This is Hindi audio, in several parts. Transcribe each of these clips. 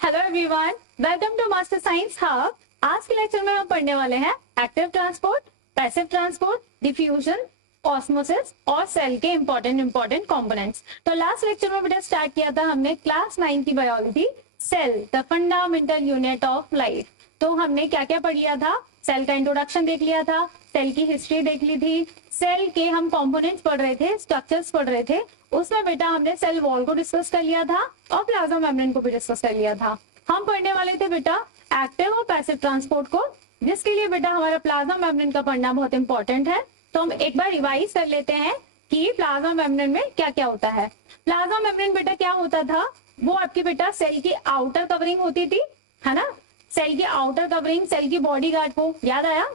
Hello everyone, welcome to master science hub. आज के लेक्चर में हम पढ़ने वाले हैं active transport, passive transport, diffusion, osmosis और सेल के इंपॉर्टेंट कंपोनेंट्स। तो लास्ट लेक्चर में बेटा स्टार्ट किया था हमने क्लास 9 की biology, cell the fundamental unit of life. तो हमने क्या क्या पढ़ लिया था? सेल का इंट्रोडक्शन देख लिया था, सेल की हिस्ट्री देख ली थी, सेल के हम कंपोनेंट्स पढ़ रहे थे, स्ट्रक्चर्स पढ़ रहे थे। उसमें बेटा हमने सेल वॉल को डिस्कस कर लिया था और प्लाज्मा मेम्ब्रेन को भी डिस्कस कर लिया था। हम पढ़ने वाले थे बेटा एक्टिव और पैसिव ट्रांसपोर्ट को, जिसके लिए बेटा हमारा प्लाज्मा मेम्ब्रेन का पढ़ना बहुत इंपॉर्टेंट है। तो हम एक बार रिवाइज कर लेते हैं कि प्लाज्मा मेम्ब्रेन में क्या क्या होता है। प्लाज्मा मेम्ब्रेन बेटा क्या होता था? वो आपकी बेटा सेल की आउटर कवरिंग होती थी, है ना। सेल की आउटर कवरिंग, सेल की बॉडी गार्ड को याद आया?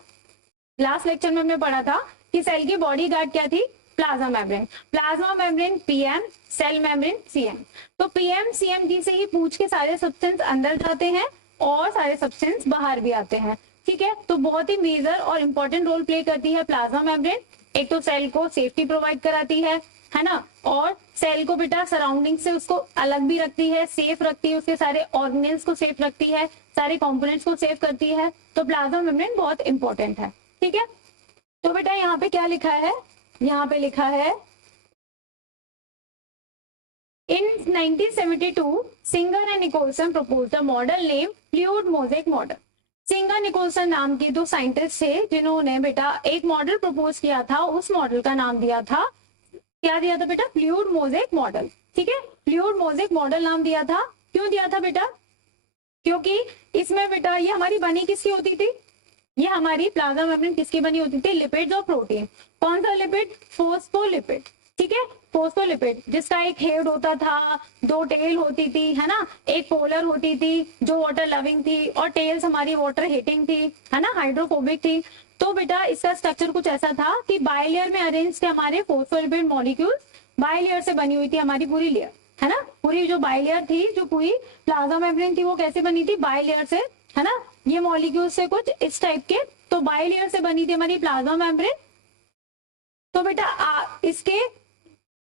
लास्ट लेक्चर में हमने पढ़ा था कि सेल की बॉडी गार्ड क्या थी? Plasma membrane. Plasma membrane PM, cell membrane CM. तो पीएम सीएम जी से ही पूछ के सारे सब्सटेंस अंदर जाते हैं और सारे सब्सटेंस बाहर भी आते हैं, ठीक है। तो बहुत ही मेजर और इंपॉर्टेंट रोल प्ले करती है प्लाज्मा मेम्ब्रेन। एक तो सेल को सेफ्टी प्रोवाइड कराती है ना, और सेल को बेटा सराउंडिंग से उसको अलग भी रखती है, सेफ रखती है, उसके सारे ऑर्गेनेल्स को सेफ रखती है, सारे कंपोनेंट्स को सेफ करती है। तो प्लाज्मा मेम्ब्रेन बहुत इंपॉर्टेंट है, ठीक है। तो बेटा यहाँ पे क्या लिखा है? यहाँ पे लिखा है in 1972 Singer and Nicolson proposed a model name fluid mosaic model. Singer Nicolson नाम के दो साइंटिस्ट थे जिन्होंने बेटा एक मॉडल प्रपोज किया था। उस मॉडल का नाम दिया था, क्या दिया था बेटा? फ्लूइड मोज़ेक मॉडल, ठीक है। फ्लूइड मोज़ेक मॉडल नाम दिया था। क्यों दिया था बेटा? क्योंकि इसमें बेटा ये हमारी बनी किसकी होती थी? ये हमारी प्लाज्मा मेम्ब्रेन किसकी बनी होती थी? लिपिड्स और प्रोटीन। कौन सा लिपिड? फोस्फोलिपिड, ठीक है। फोस्फोलिपिड जिसका एक हेड होता था, दो टेल होती थी, है ना। एक पोलर होती थी जो वाटर लविंग थी और टेल्स हमारी वाटर हिटिंग थी, है ना, हाइड्रोफोबिक थी। तो बेटा इसका स्ट्रक्चर कुछ ऐसा था कि बाइलेयर में अरेंज थे हमारे फोस्फोलिपिड मॉलिक्यूल्स। बाइलेयर से बनी हुई थी हमारी पूरी लेयर, है ना। पूरी जो बाइलेयर थी, जो पूरी प्लाज्मा मेम्ब्रेन थी, वो कैसे बनी थी? बाइलेयर से, है ना। ये मॉलिक्यूल से कुछ इस टाइप के, तो बाइलेयर से बनी थी हमारी प्लाज्मा मेम्ब्रेन। तो बेटा इसके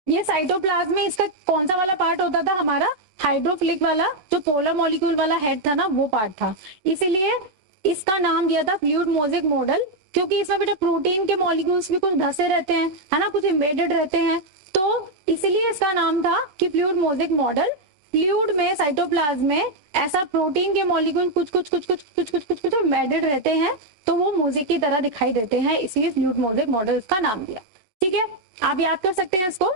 ये साइटोप्लाज्म में इसका कौन सा वाला पार्ट होता था? हमारा हाइड्रोफिलिक वाला, जो पोलर मॉलिक्यूल वाला हेड था ना, वो पार्ट था। इसीलिए इसका नाम दिया था फ्लूइड मोज़ेक मॉडल, क्योंकि इसमें बेटा प्रोटीन के मॉलिक्यूल्स भी कुछ धसे रहते हैं, है ना, कुछ एम्बेडेड रहते हैं। तो इसीलिए इसका नाम था कि फ्लूइड मोज़ेक मॉडल। फ्लूइड में, साइटोप्लाज्म में ऐसा प्रोटीन के मॉलिक्यूल कुछ एम्बेडेड रहते हैं, तो वो मोज़ेक की तरह दिखाई देते हैं, इसलिए फ्लूइड मोज़ेक मॉडल इसका नाम दिया, ठीक है। आप याद कर सकते हैं इसको।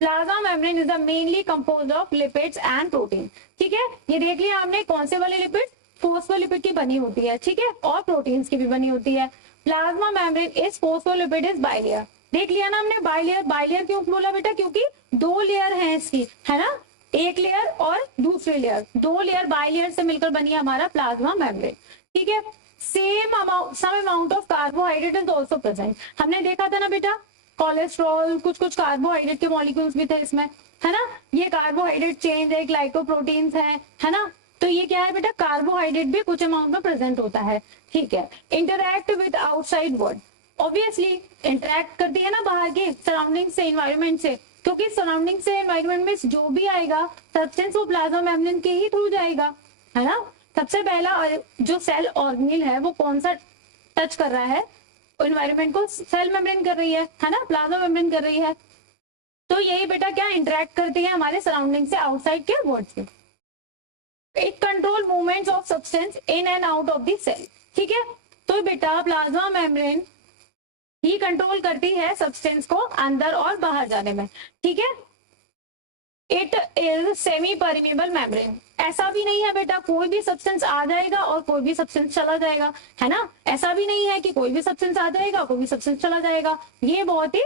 Plasma membrane is mainly composed of lipids and protein, ठीक है। ये देख लिया हमने कौन से वाले लिपिड? फोस्फोलिपिड की बनी होती है, ठीक है, और प्रोटीन्स की भी बनी होती है। Plasma membrane is phospholipid is bilayer. देख लिया ना हमने बाइलेयर। बाइलेयर क्यों बोला बेटा? क्योंकि दो लेयर हैं इसकी, है ना, एक लेयर और दूसरी लेयर, दो लेयर बाइलेयर से मिलकर बनी है हमारा प्लाज्मा मेम्ब्रेन, ठीक है। Some amount of carbohydrate is also present. हमने देखा था ना बेटा, कोलेस्ट्रॉल, कुछ कार्बोहाइड्रेट के मॉलिक्यूल्स भी थे इसमें, है ना। ये कार्बोहाइड्रेट चेन है, ग्लाइकोप्रोटीन्स है ना। तो ये क्या है बेटा? कार्बोहाइड्रेट भी कुछ अमाउंट में प्रेजेंट होता है, ठीक है। Interact with outside world, obviously interact करती है ना बाहर के सराउंडिंग से, इन्वायरमेंट से, क्योंकि सराउंडिंग से, इन्वायरमेंट में जो भी आएगा सब्सटेंस वो प्लाज्मा मेम्ब्रेन के ही थ्रू जाएगा, है ना। सबसे पहला जो सेल ऑर्गेनेल है वो कौन सा टच कर रहा है इन्वायरमेंट को? सेल मेम्ब्रेन कर रही है ना, प्लाज्मा मेम्ब्रेन कर रही है। तो यही बेटा क्या इंटरेक्ट करती है हमारे सराउंडिंग से, आउटसाइड के वर्ल्ड से। It control movements of substance in and out of the cell, ठीक है। तो बेटा प्लाज्मा मेम्ब्रेन ही कंट्रोल करती है सब्सटेंस को अंदर और बाहर जाने में, ठीक है। It is semi permeable membrane. ऐसा भी नहीं है बेटा कोई भी सब्सटेंस आ जाएगा और कोई भी सब्सटेंस चला जाएगा, है ना। ऐसा भी नहीं है कि कोई भी सब्सटेंस आ जाएगा कोई भी सब्सटेंस चला जाएगा। ये बहुत ही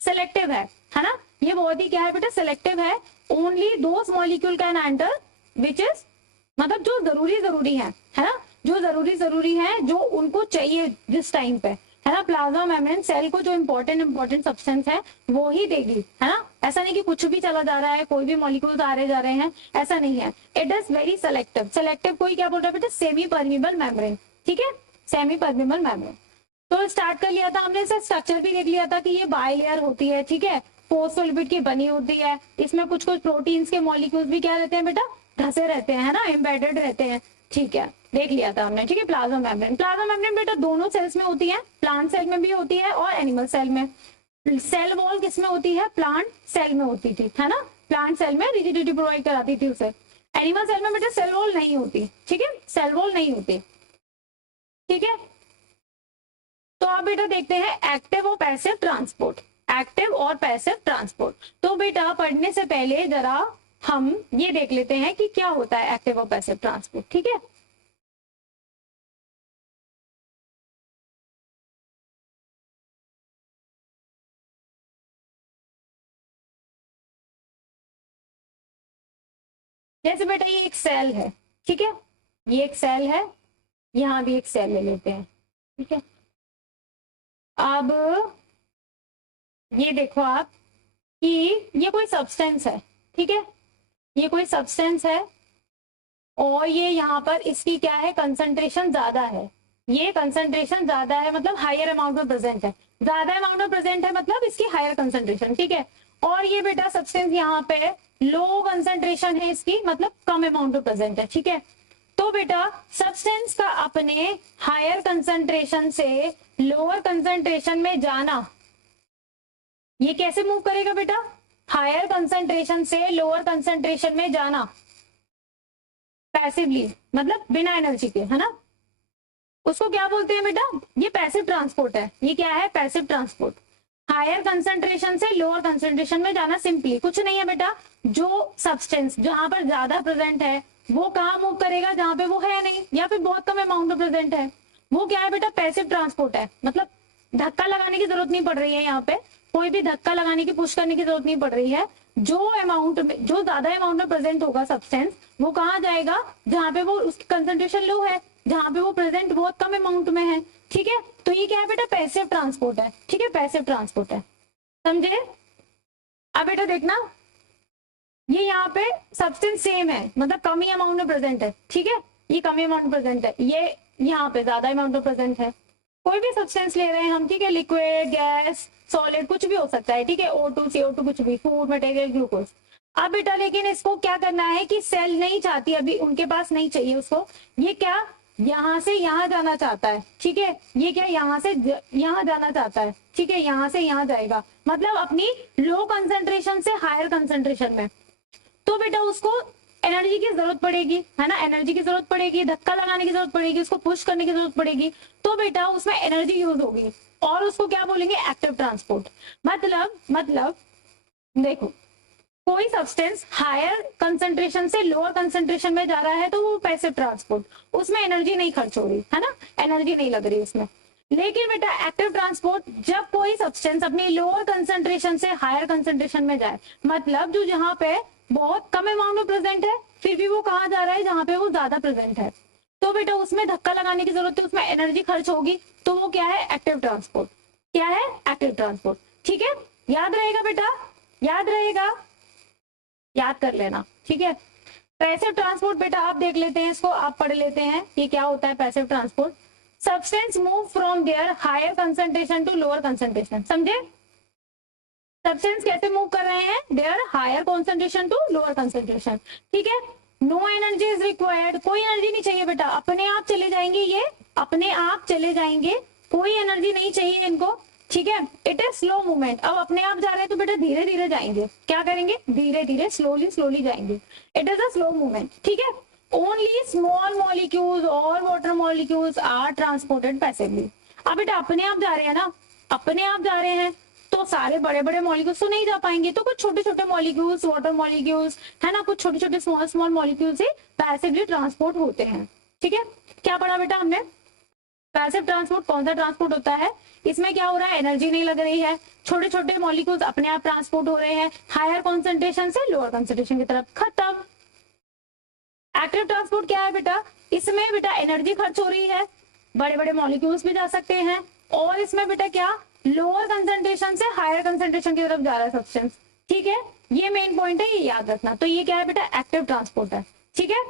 सिलेक्टिव है ना। ये बहुत ही क्या है बेटा? सिलेक्टिव है। Only those molecule can enter which is, मतलब जो जरूरी है ना, जो जरूरी है, जो उनको चाहिए जिस टाइम पे, है ना। प्लाज्मा मेम्ब्रेन सेल को जो इंपॉर्टेंट सब्सटेंस है वो ही देगी, है ना। ऐसा नहीं कि कुछ भी चला जा रहा है, कोई भी मॉलिक्यूल्स आ रहे जा रहे हैं, ऐसा नहीं है। It is very selective. Selective कोई क्या बोल रहा है बेटा? सेमी परमेबल मेम्ब्रेन, ठीक है, सेमी परमेबल मेम्ब्रेन। तो स्टार्ट कर लिया था हमने, इसका स्ट्रक्चर भी देख लिया था कि ये बाइलेयर होती है, ठीक है, फोस्फोलिपिड की बनी होती है। इसमें कुछ प्रोटीन्स के मॉलिक्यूल्स भी क्या रहते हैं बेटा? धसे रहते हैं, है ना, एम्बेडेड रहते हैं, ठीक है, देख लिया था हमने, ठीक है। प्लाज्मा मेम्ब्रेन, प्लाज्मा मेम्ब्रेन बेटा दोनों सेल्स में होती है, प्लांट सेल में भी होती है और एनिमल सेल में। सेल वॉल किस में होती है, प्लांट सेल में होती थी, है ना, प्लांट सेल में रिजिडिटी प्रोवाइड कराती थी उसे। एनिमल सेल में बेटा सेल वॉल नहीं होती, ठीक है, सेल वॉल नहीं होती, ठीक है। तो आप बेटा देखते हैं एक्टिव और पैसिव ट्रांसपोर्ट, एक्टिव और पैसिव ट्रांसपोर्ट। तो बेटा पढ़ने से पहले जरा हम ये देख लेते हैं कि क्या होता है एक्टिव और पैसिव ट्रांसपोर्ट, ठीक है। जैसे बेटा ये एक सेल है, ठीक है, ये एक सेल है, यहां भी एक सेल ले लेते हैं, ठीक है। अब ये देखो आप कि ये कोई सब्सटेंस है, ठीक है, ये कोई सब्सटेंस है और ये यहाँ पर इसकी क्या है, कंसंट्रेशन ज्यादा है, ये कंसंट्रेशन ज्यादा है मतलब हायर अमाउंट में प्रेजेंट है, ज्यादा अमाउंट में प्रेजेंट है मतलब इसकी हायर कंसंट्रेशन, ठीक है। और ये बेटा सब्सटेंस यहाँ पे लो कंसंट्रेशन है इसकी, मतलब कम अमाउंट में प्रेजेंट है, ठीक है। तो बेटा सब्सटेंस का अपने हायर कंसंट्रेशन से लोअर कंसंट्रेशन में जाना, ये कैसे मूव करेगा बेटा, हायर कंसंट्रेशन से लोअर कंसंट्रेशन में जाना पैसिवली, मतलब बिना एनर्जी के, है ना, उसको क्या बोलते हैं बेटा, ये पैसिव ट्रांसपोर्ट है। ये क्या है, पैसिव ट्रांसपोर्ट, हायर कंसंट्रेशन से लोअर कंसंट्रेशन में जाना, सिंपली कुछ नहीं है बेटा, जो सब्सटेंस जहां पर ज्यादा प्रेजेंट है वो कहाँ मूव करेगा, जहां पे वो है नहीं या फिर बहुत कम अमाउंट में प्रेजेंट है, वो क्या है बेटा, पैसिव ट्रांसपोर्ट है। मतलब धक्का लगाने की जरूरत नहीं पड़ रही है, यहाँ पे कोई भी धक्का लगाने की, पुश करने की जरूरत नहीं पड़ रही है। जो अमाउंट में, जो ज्यादा अमाउंट में प्रेजेंट होगा सब्सटेंस, वो कहाँ जाएगा, जहां पे वो उसकी कंसंट्रेशन लो है, जहां पे वो प्रेजेंट बहुत कम अमाउंट में है, ठीक है। तो ये क्या है बेटा, पैसिव ट्रांसपोर्ट है, ठीक है, पैसिव ट्रांसपोर्ट है, समझे। अब बेटा देखना, ये यहाँ पे सब्सटेंस सेम है, मतलब कम ही अमाउंट में प्रेजेंट है, ठीक है, ये कम ही अमाउंट में प्रेजेंट है, ये यहाँ पे ज्यादा अमाउंट में प्रेजेंट है। कोई भी सब्सटेंस ले रहे हैं हम, ठीक है, लिक्विड, गैस, सॉलिड, कुछ भी हो सकता है, ठीक है, O2, CO2, कुछ भी, फूड मटेरियल, ग्लूकोज। अब बेटा लेकिन इसको क्या करना है कि सेल नहीं चाहती, अभी उनके पास नहीं चाहिए उसको, ये क्या यहाँ से यहाँ जाना चाहता है, ठीक है, ये क्या यहाँ से यहाँ जाना चाहता है, ठीक है, यहाँ से यहाँ जाएगा, मतलब अपनी लो कंसंट्रेशन से हायर कंसंट्रेशन में। तो बेटा उसको एनर्जी की जरूरत पड़ेगी, है ना, एनर्जी की जरूरत पड़ेगी, धक्का लगाने की जरूरत पड़ेगी, उसको पुश करने की जरूरत पड़ेगी, तो बेटा उसमें एनर्जी यूज होगी और उसको क्या बोलेंगे, एक्टिव ट्रांसपोर्ट। मतलब देखो, कोई सब्सटेंस हायर कंसंट्रेशन से लोअर कंसंट्रेशन में जा रहा है तो वो पैसिव ट्रांसपोर्ट, उसमें एनर्जी नहीं खर्च हो रही, है ना, एनर्जी नहीं लग रही उसमें। लेकिन बेटा एक्टिव ट्रांसपोर्ट, जब कोई सब्सटेंस अपनी लोअर कंसंट्रेशन से हायर कंसंट्रेशन में जाए, मतलब जो जहां पे बहुत कम अमाउंट में प्रेजेंट है फिर भी वो कहाँ जा रहा है, जहां पे वो ज्यादा प्रेजेंट है, तो बेटा उसमें धक्का लगाने की जरूरत है, उसमें एनर्जी खर्च होगी, तो वो क्या है, एक्टिव ट्रांसपोर्ट। क्या है, एक्टिव ट्रांसपोर्ट, ठीक है, याद रहेगा बेटा, याद रहेगा, याद कर लेना, ठीक है। पैसिव ट्रांसपोर्ट बेटा आप देख लेते हैं, इसको आप पढ़ लेते हैं कि क्या होता है passive transport. Substance move from there higher concentration to lower concentration, समझे, सब्सटेंस कैसे मूव कर रहे हैं, there higher concentration to lower concentration, ठीक है। नो एनर्जी इज रिक्वायर्ड, कोई एनर्जी नहीं चाहिए बेटा, अपने आप चले जाएंगे, ये अपने आप चले जाएंगे, कोई एनर्जी नहीं चाहिए इनको, ठीक है। इट इज स्लो मूवमेंट, अब अपने आप जा रहे हैं तो बेटा धीरे धीरे जाएंगे, क्या करेंगे, धीरे धीरे स्लोली स्लोली जाएंगे, it is a slow movement, ठीक है। ओनली स्मॉल मॉलिक्यूल्स और water molecules are transported passively. अब बेटा अपने आप जा रहे हैं ना, अपने आप जा रहे हैं तो सारे बड़े बड़े मॉलिक्यूल्स तो नहीं जा पाएंगे, तो कुछ छोटे छोटे मॉलिक्यूल्स, वाटर मॉलिक्यूल्स, है ना, कुछ छोटे छोटे स्मॉल स्मॉल मॉलिक्यूल्स से पैसिवली ट्रांसपोर्ट होते हैं, ठीक है। क्या पढ़ा बेटा हमने, पैसिव ट्रांसपोर्ट कौन सा ट्रांसपोर्ट होता है, इसमें क्या हो रहा है, एनर्जी नहीं लग रही है, छोटे छोटे मॉलिक्यूल्स अपने आप ट्रांसपोर्ट हो रहे हैं हायर कॉन्सेंट्रेशन से लोअर कॉन्सेंट्रेशन की तरफ, खत्म। एक्टिव ट्रांसपोर्ट क्या है बेटा, इसमें बेटा एनर्जी खर्च हो रही है, बड़े बड़े मॉलिक्यूल्स भी जा सकते हैं, और इसमें बेटा क्या, लोअर कंसंट्रेशन से हायर कंसंट्रेशन की तरफ जा रहा है सब्सटेंस, ठीक है, ये मेन पॉइंट है, ये याद रखना। तो ये क्या है बेटा, एक्टिव ट्रांसपोर्ट है, ठीक है,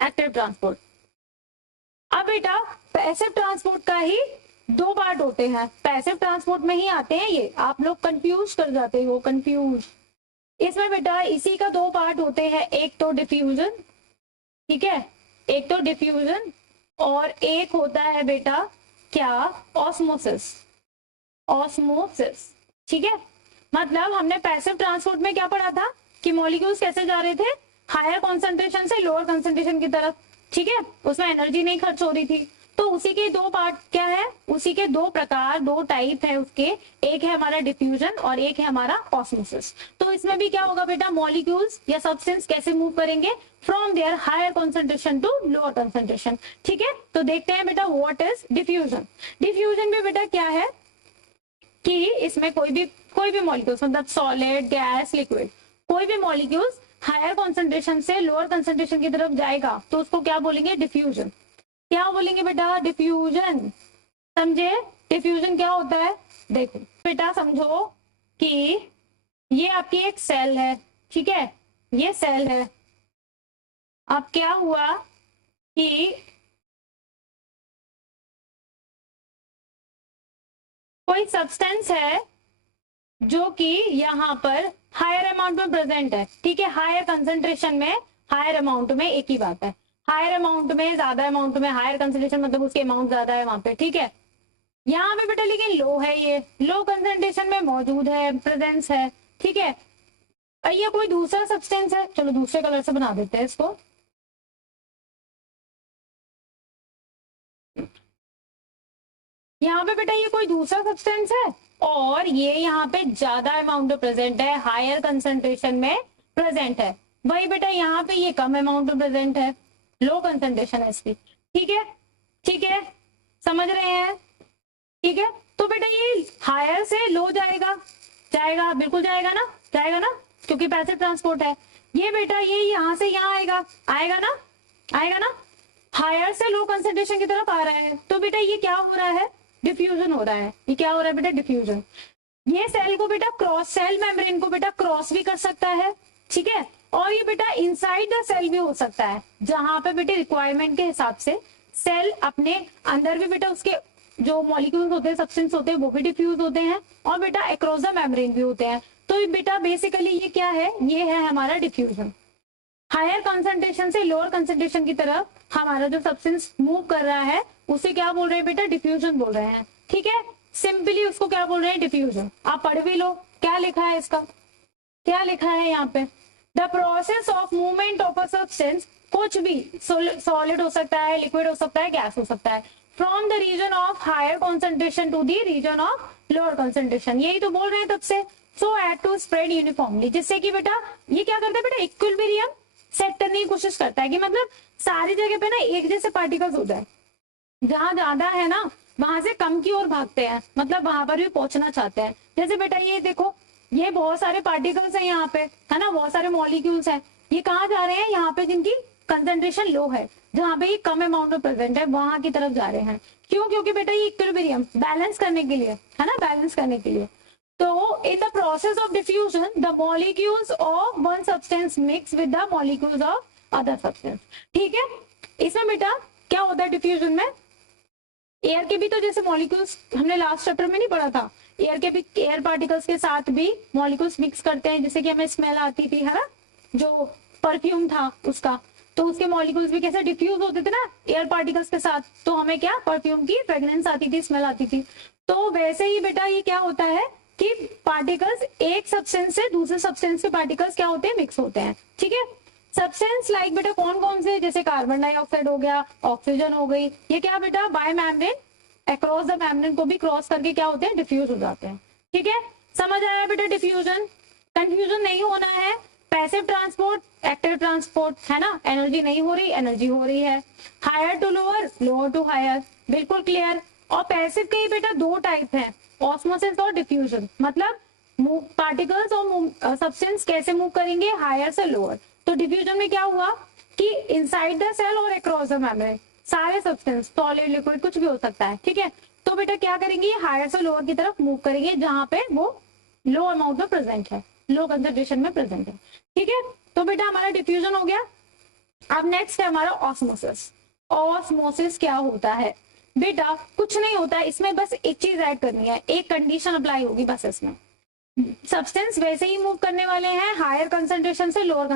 एक्टिव ट्रांसपोर्ट। अब बेटा पैसिव ट्रांसपोर्ट का ही दो पार्ट होते हैं, पैसिव ट्रांसपोर्ट में ही आते हैं ये, आप लोग कंफ्यूज कर जाते हो, कंफ्यूज, इसमें बेटा इसी का दो पार्ट होते हैं, एक तो डिफ्यूजन, ठीक है, एक तो डिफ्यूजन और एक होता है बेटा क्या, ऑस्मोसिस, ऑस्मोसिस, ठीक है। मतलब हमने पैसिव ट्रांसपोर्ट में क्या पढ़ा था कि मॉलिक्यूल्स कैसे जा रहे थे, हायर कॉन्सेंट्रेशन से लोअर कॉन्सेंट्रेशन की तरफ, ठीक है, उसमें एनर्जी नहीं खर्च हो रही थी। तो उसी के दो पार्ट क्या है, उसी के दो प्रकार, दो टाइप है उसके, एक है हमारा डिफ्यूजन और एक है हमारा ऑस्मोसिस। तो इसमें भी क्या होगा बेटा, मॉलिक्यूल्स या सब्सटेंस कैसे मूव करेंगे from there higher concentration to lower concentration, ठीक है। तो देखते हैं बेटा व्हाट इज डिफ्यूजन। डिफ्यूजन में बेटा क्या है कि इसमें कोई भी मॉलिक्यूल्स, मतलब सॉलिड, गैस, लिक्विड, कोई भी मॉलिक्यूल्स हायर कॉन्सेंट्रेशन से लोअर कॉन्सेंट्रेशन की तरफ जाएगा तो उसको क्या बोलेंगे, डिफ्यूजन। क्या बोलेंगे बेटा, डिफ्यूजन। समझे डिफ्यूजन क्या होता है, देखो बेटा समझो कि ये आपकी एक सेल है, ठीक है, ये सेल है। अब क्या हुआ कि कोई सब्सटेंस है जो कि यहाँ पर हायर अमाउंट में प्रेजेंट है, ठीक है, हायर कंसेंट्रेशन में, हायर अमाउंट में, एक ही बात है, हायर अमाउंट में, ज्यादा अमाउंट में, हायर कंसेंट्रेशन मतलब उसकी अमाउंट ज्यादा है वहां पे, ठीक है। यहाँ पे बेटा लेकिन लो है, ये लो कंसेंट्रेशन में मौजूद है, प्रेजेंस है, ठीक है। और ये कोई दूसरा सब्सटेंस है, चलो दूसरे कलर से बना देते हैं इसको। यहाँ पे बेटा ये कोई दूसरा सब्सटेंस है और ये यहाँ पे ज्यादा अमाउंट में प्रेजेंट है, हायर कंसेंट्रेशन में प्रेजेंट है। वही बेटा यहाँ पे ये कम अमाउंट में प्रेजेंट है, लो कंसेंट्रेशन है इसकी, ठीक है, ठीक है, समझ रहे हैं, ठीक है। तो बेटा ये हायर से लो जाएगा, जाएगा, बिल्कुल जाएगा ना, जाएगा ना, क्योंकि पैसिव ट्रांसपोर्ट है। ये बेटा ये यहाँ से यहाँ आएगा, आएगा ना, आएगा ना, हायर से लो कंसेंट्रेशन की तरफ आ रहा है। तो बेटा ये क्या हो रहा है, डिफ्यूजन हो रहा है। ये क्या हो रहा है बेटा, डिफ्यूजन। ये सेल को बेटा क्रॉस, सेल मेम्ब्रेन को बेटा क्रॉस भी कर सकता है, ठीक है, और ये बेटा इनसाइड द सेल भी हो सकता है, जहां पे बेटे रिक्वायरमेंट के हिसाब से सेल अपने अंदर भी बेटा उसके जो मॉलिक्यूल्स होते हैं, सब्सटेंस होते हैं, वो भी डिफ्यूज होते हैं और बेटा अक्रॉस द मेम्ब्रेन भी होते हैं। तो बेटा बेसिकली ये क्या है, ये है हमारा डिफ्यूजन। हायर कंसंट्रेशन से लोअर कंसंट्रेशन की तरफ हमारा जो सब्सटेंस मूव कर रहा है उसे क्या बोल रहे हैं बेटा, डिफ्यूजन बोल रहे हैं, ठीक है। सिंपली उसको क्या बोल रहे हैं, डिफ्यूजन। आप पढ़ भी लो क्या लिखा है इसका, क्या लिखा है यहाँ पे, the process of movement of a substance, कुछ भी सॉलिड हो सकता है, लिक्विड हो सकता है, गैस हो सकता है, from the region of higher concentration to the region of lower concentration. यही तो बोल रहे हैं तब से, so at to spread uniformly, जिससे कि बेटा ये क्या करता है बेटा, इक्विलिब्रियम सेट करने की कोशिश करता है कि मतलब सारी जगह पे ना एक जैसे पार्टिकल्स हो जाए, जहां ज्यादा है ना वहां से कम की ओर भागते हैं, मतलब वहां पर भी पहुंचना चाहते हैं। जैसे बेटा ये देखो, ये बहुत सारे पार्टिकल्स हैं यहाँ पे, है ना, बहुत सारे मॉलिक्यूल्स हैं, ये कहाँ जा रहे हैं, यहाँ पे जिनकी कंसेंट्रेशन लो है, जहाँ पे ये कम अमाउंट में प्रेजेंट है, वहां की तरफ जा रहे हैं। क्यों, क्योंकि बेटा ये इक्विलिब्रियम बैलेंस करने के लिए, है ना, बैलेंस करने के लिए। तो in the process of diffusion, the molecules of one substance mix with the molecules of other substance, ठीक है। इसमें बेटा क्या होता है डिफ्यूजन में, एयर के भी तो जैसे मॉलिक्यूल्स हमने लास्ट चैप्टर में नहीं पढ़ा था, एयर के भी, एयर पार्टिकल्स के साथ भी मॉलिक्यूल्स मिक्स करते हैं, जिससे कि हमें स्मेल आती थी, है ना, जो परफ्यूम था उसका, तो उसके मॉलिक्यूल्स भी कैसे डिफ्यूज होते थे ना एयर पार्टिकल्स के साथ, तो हमें क्या परफ्यूम की फ्रेग्रेंस आती थी, स्मेल आती थी। तो वैसे ही बेटा ये क्या होता है कि पार्टिकल्स एक सब्सटेंस से दूसरे सब्सटेंस के पार्टिकल्स क्या होते हैं, मिक्स होते हैं, ठीक है। सब्सटेंस लाइक बेटा कौन कौन से, जैसे कार्बन डाइऑक्साइड हो गया, ऑक्सीजन हो गई, ये क्या बेटा bye membrane across the membrane को भी क्रॉस करके क्या होते हैं, डिफ्यूज हो जाते हैं, ठीक है। समझ आया बेटा डिफ्यूजन, कंफ्यूजन नहीं होना है। पैसिव ट्रांसपोर्ट, एक्टिव ट्रांसपोर्ट, है ना, एनर्जी नहीं हो रही, एनर्जी हो रही है, higher to lower, lower to higher, बिल्कुल क्लियर। और पैसिव के ही बेटा दो टाइप है, ऑस्मोसिस और डिफ्यूजन, मतलब पार्टिकल्स और सब्सटेंस कैसे मूव करेंगे, हायर से लोअर। तो डिफ्यूजन में क्या हुआ कि इनसाइड द सेल और अक्रॉस द मेम्ब्रेन सारे सब्सटेंस, सॉलिड, लिक्विड, कुछ भी हो सकता है, ठीक है। तो बेटा क्या करेंगे, हायर से लोअर की तरफ मूव करेंगे, जहां पे वो लो अमाउंट में प्रेजेंट है, लो कंसेंट्रेशन में प्रेजेंट है, ठीक है। तो बेटा हमारा डिफ्यूजन हो गया। अब नेक्स्ट है हमारा ऑस्मोसिस। ऑस्मोसिस क्या होता है बेटा, कुछ नहीं होता है, इसमें बस एक चीज ऐड करनी है, एक कंडीशन अप्लाई होगी बस इसमें, सब्सटेंस वैसे ही मूव करने वाले हैं हायर कंसंट्रेशन से लोअर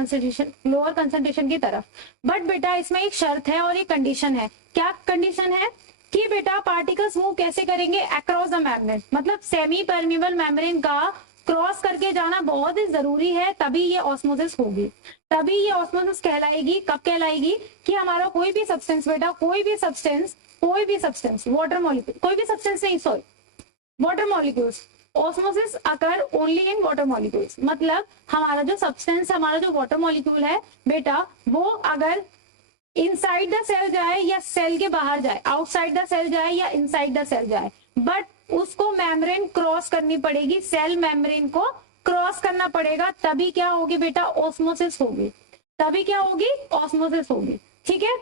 कंसंट्रेशन की तरफ। बट बेटा इसमें एक शर्त है और एक कंडीशन है। क्या कंडीशन है कि बेटा पार्टिकल्स मूव कैसे करेंगे, अक्रॉस द मेम्ब्रेन, मतलब सेमी परमेबल मेम्ब्रेन का क्रॉस करके जाना बहुत ही जरूरी है, तभी ये ऑस्मोसिस होगी, तभी ये ऑस्मोसिस कहलाएगी। कब कहलाएगी कि हमारा कोई भी सब्सटेंस बेटा, कोई भी सब्सटेंस वाटर मॉलिक्यूल, कोई भी सब्सटेंस नहीं, sorry, water molecules, osmosis occur only in water molecules, मतलब हमारा जो सब्सटेंस, हमारा जो वाटर मॉलिक्यूल है बेटा, वो अगर इनसाइड द सेल जाए या सेल के बाहर जाए, आउटसाइड द सेल जाए या इनसाइड द सेल जाए, बट उसको मेम्ब्रेन क्रॉस करनी पड़ेगी, सेल मेम्ब्रेन को क्रॉस करना पड़ेगा, तभी क्या होगी बेटा, ऑस्मोसिस होगी, तभी क्या होगी, ऑस्मोसिस होगी। ठीक है,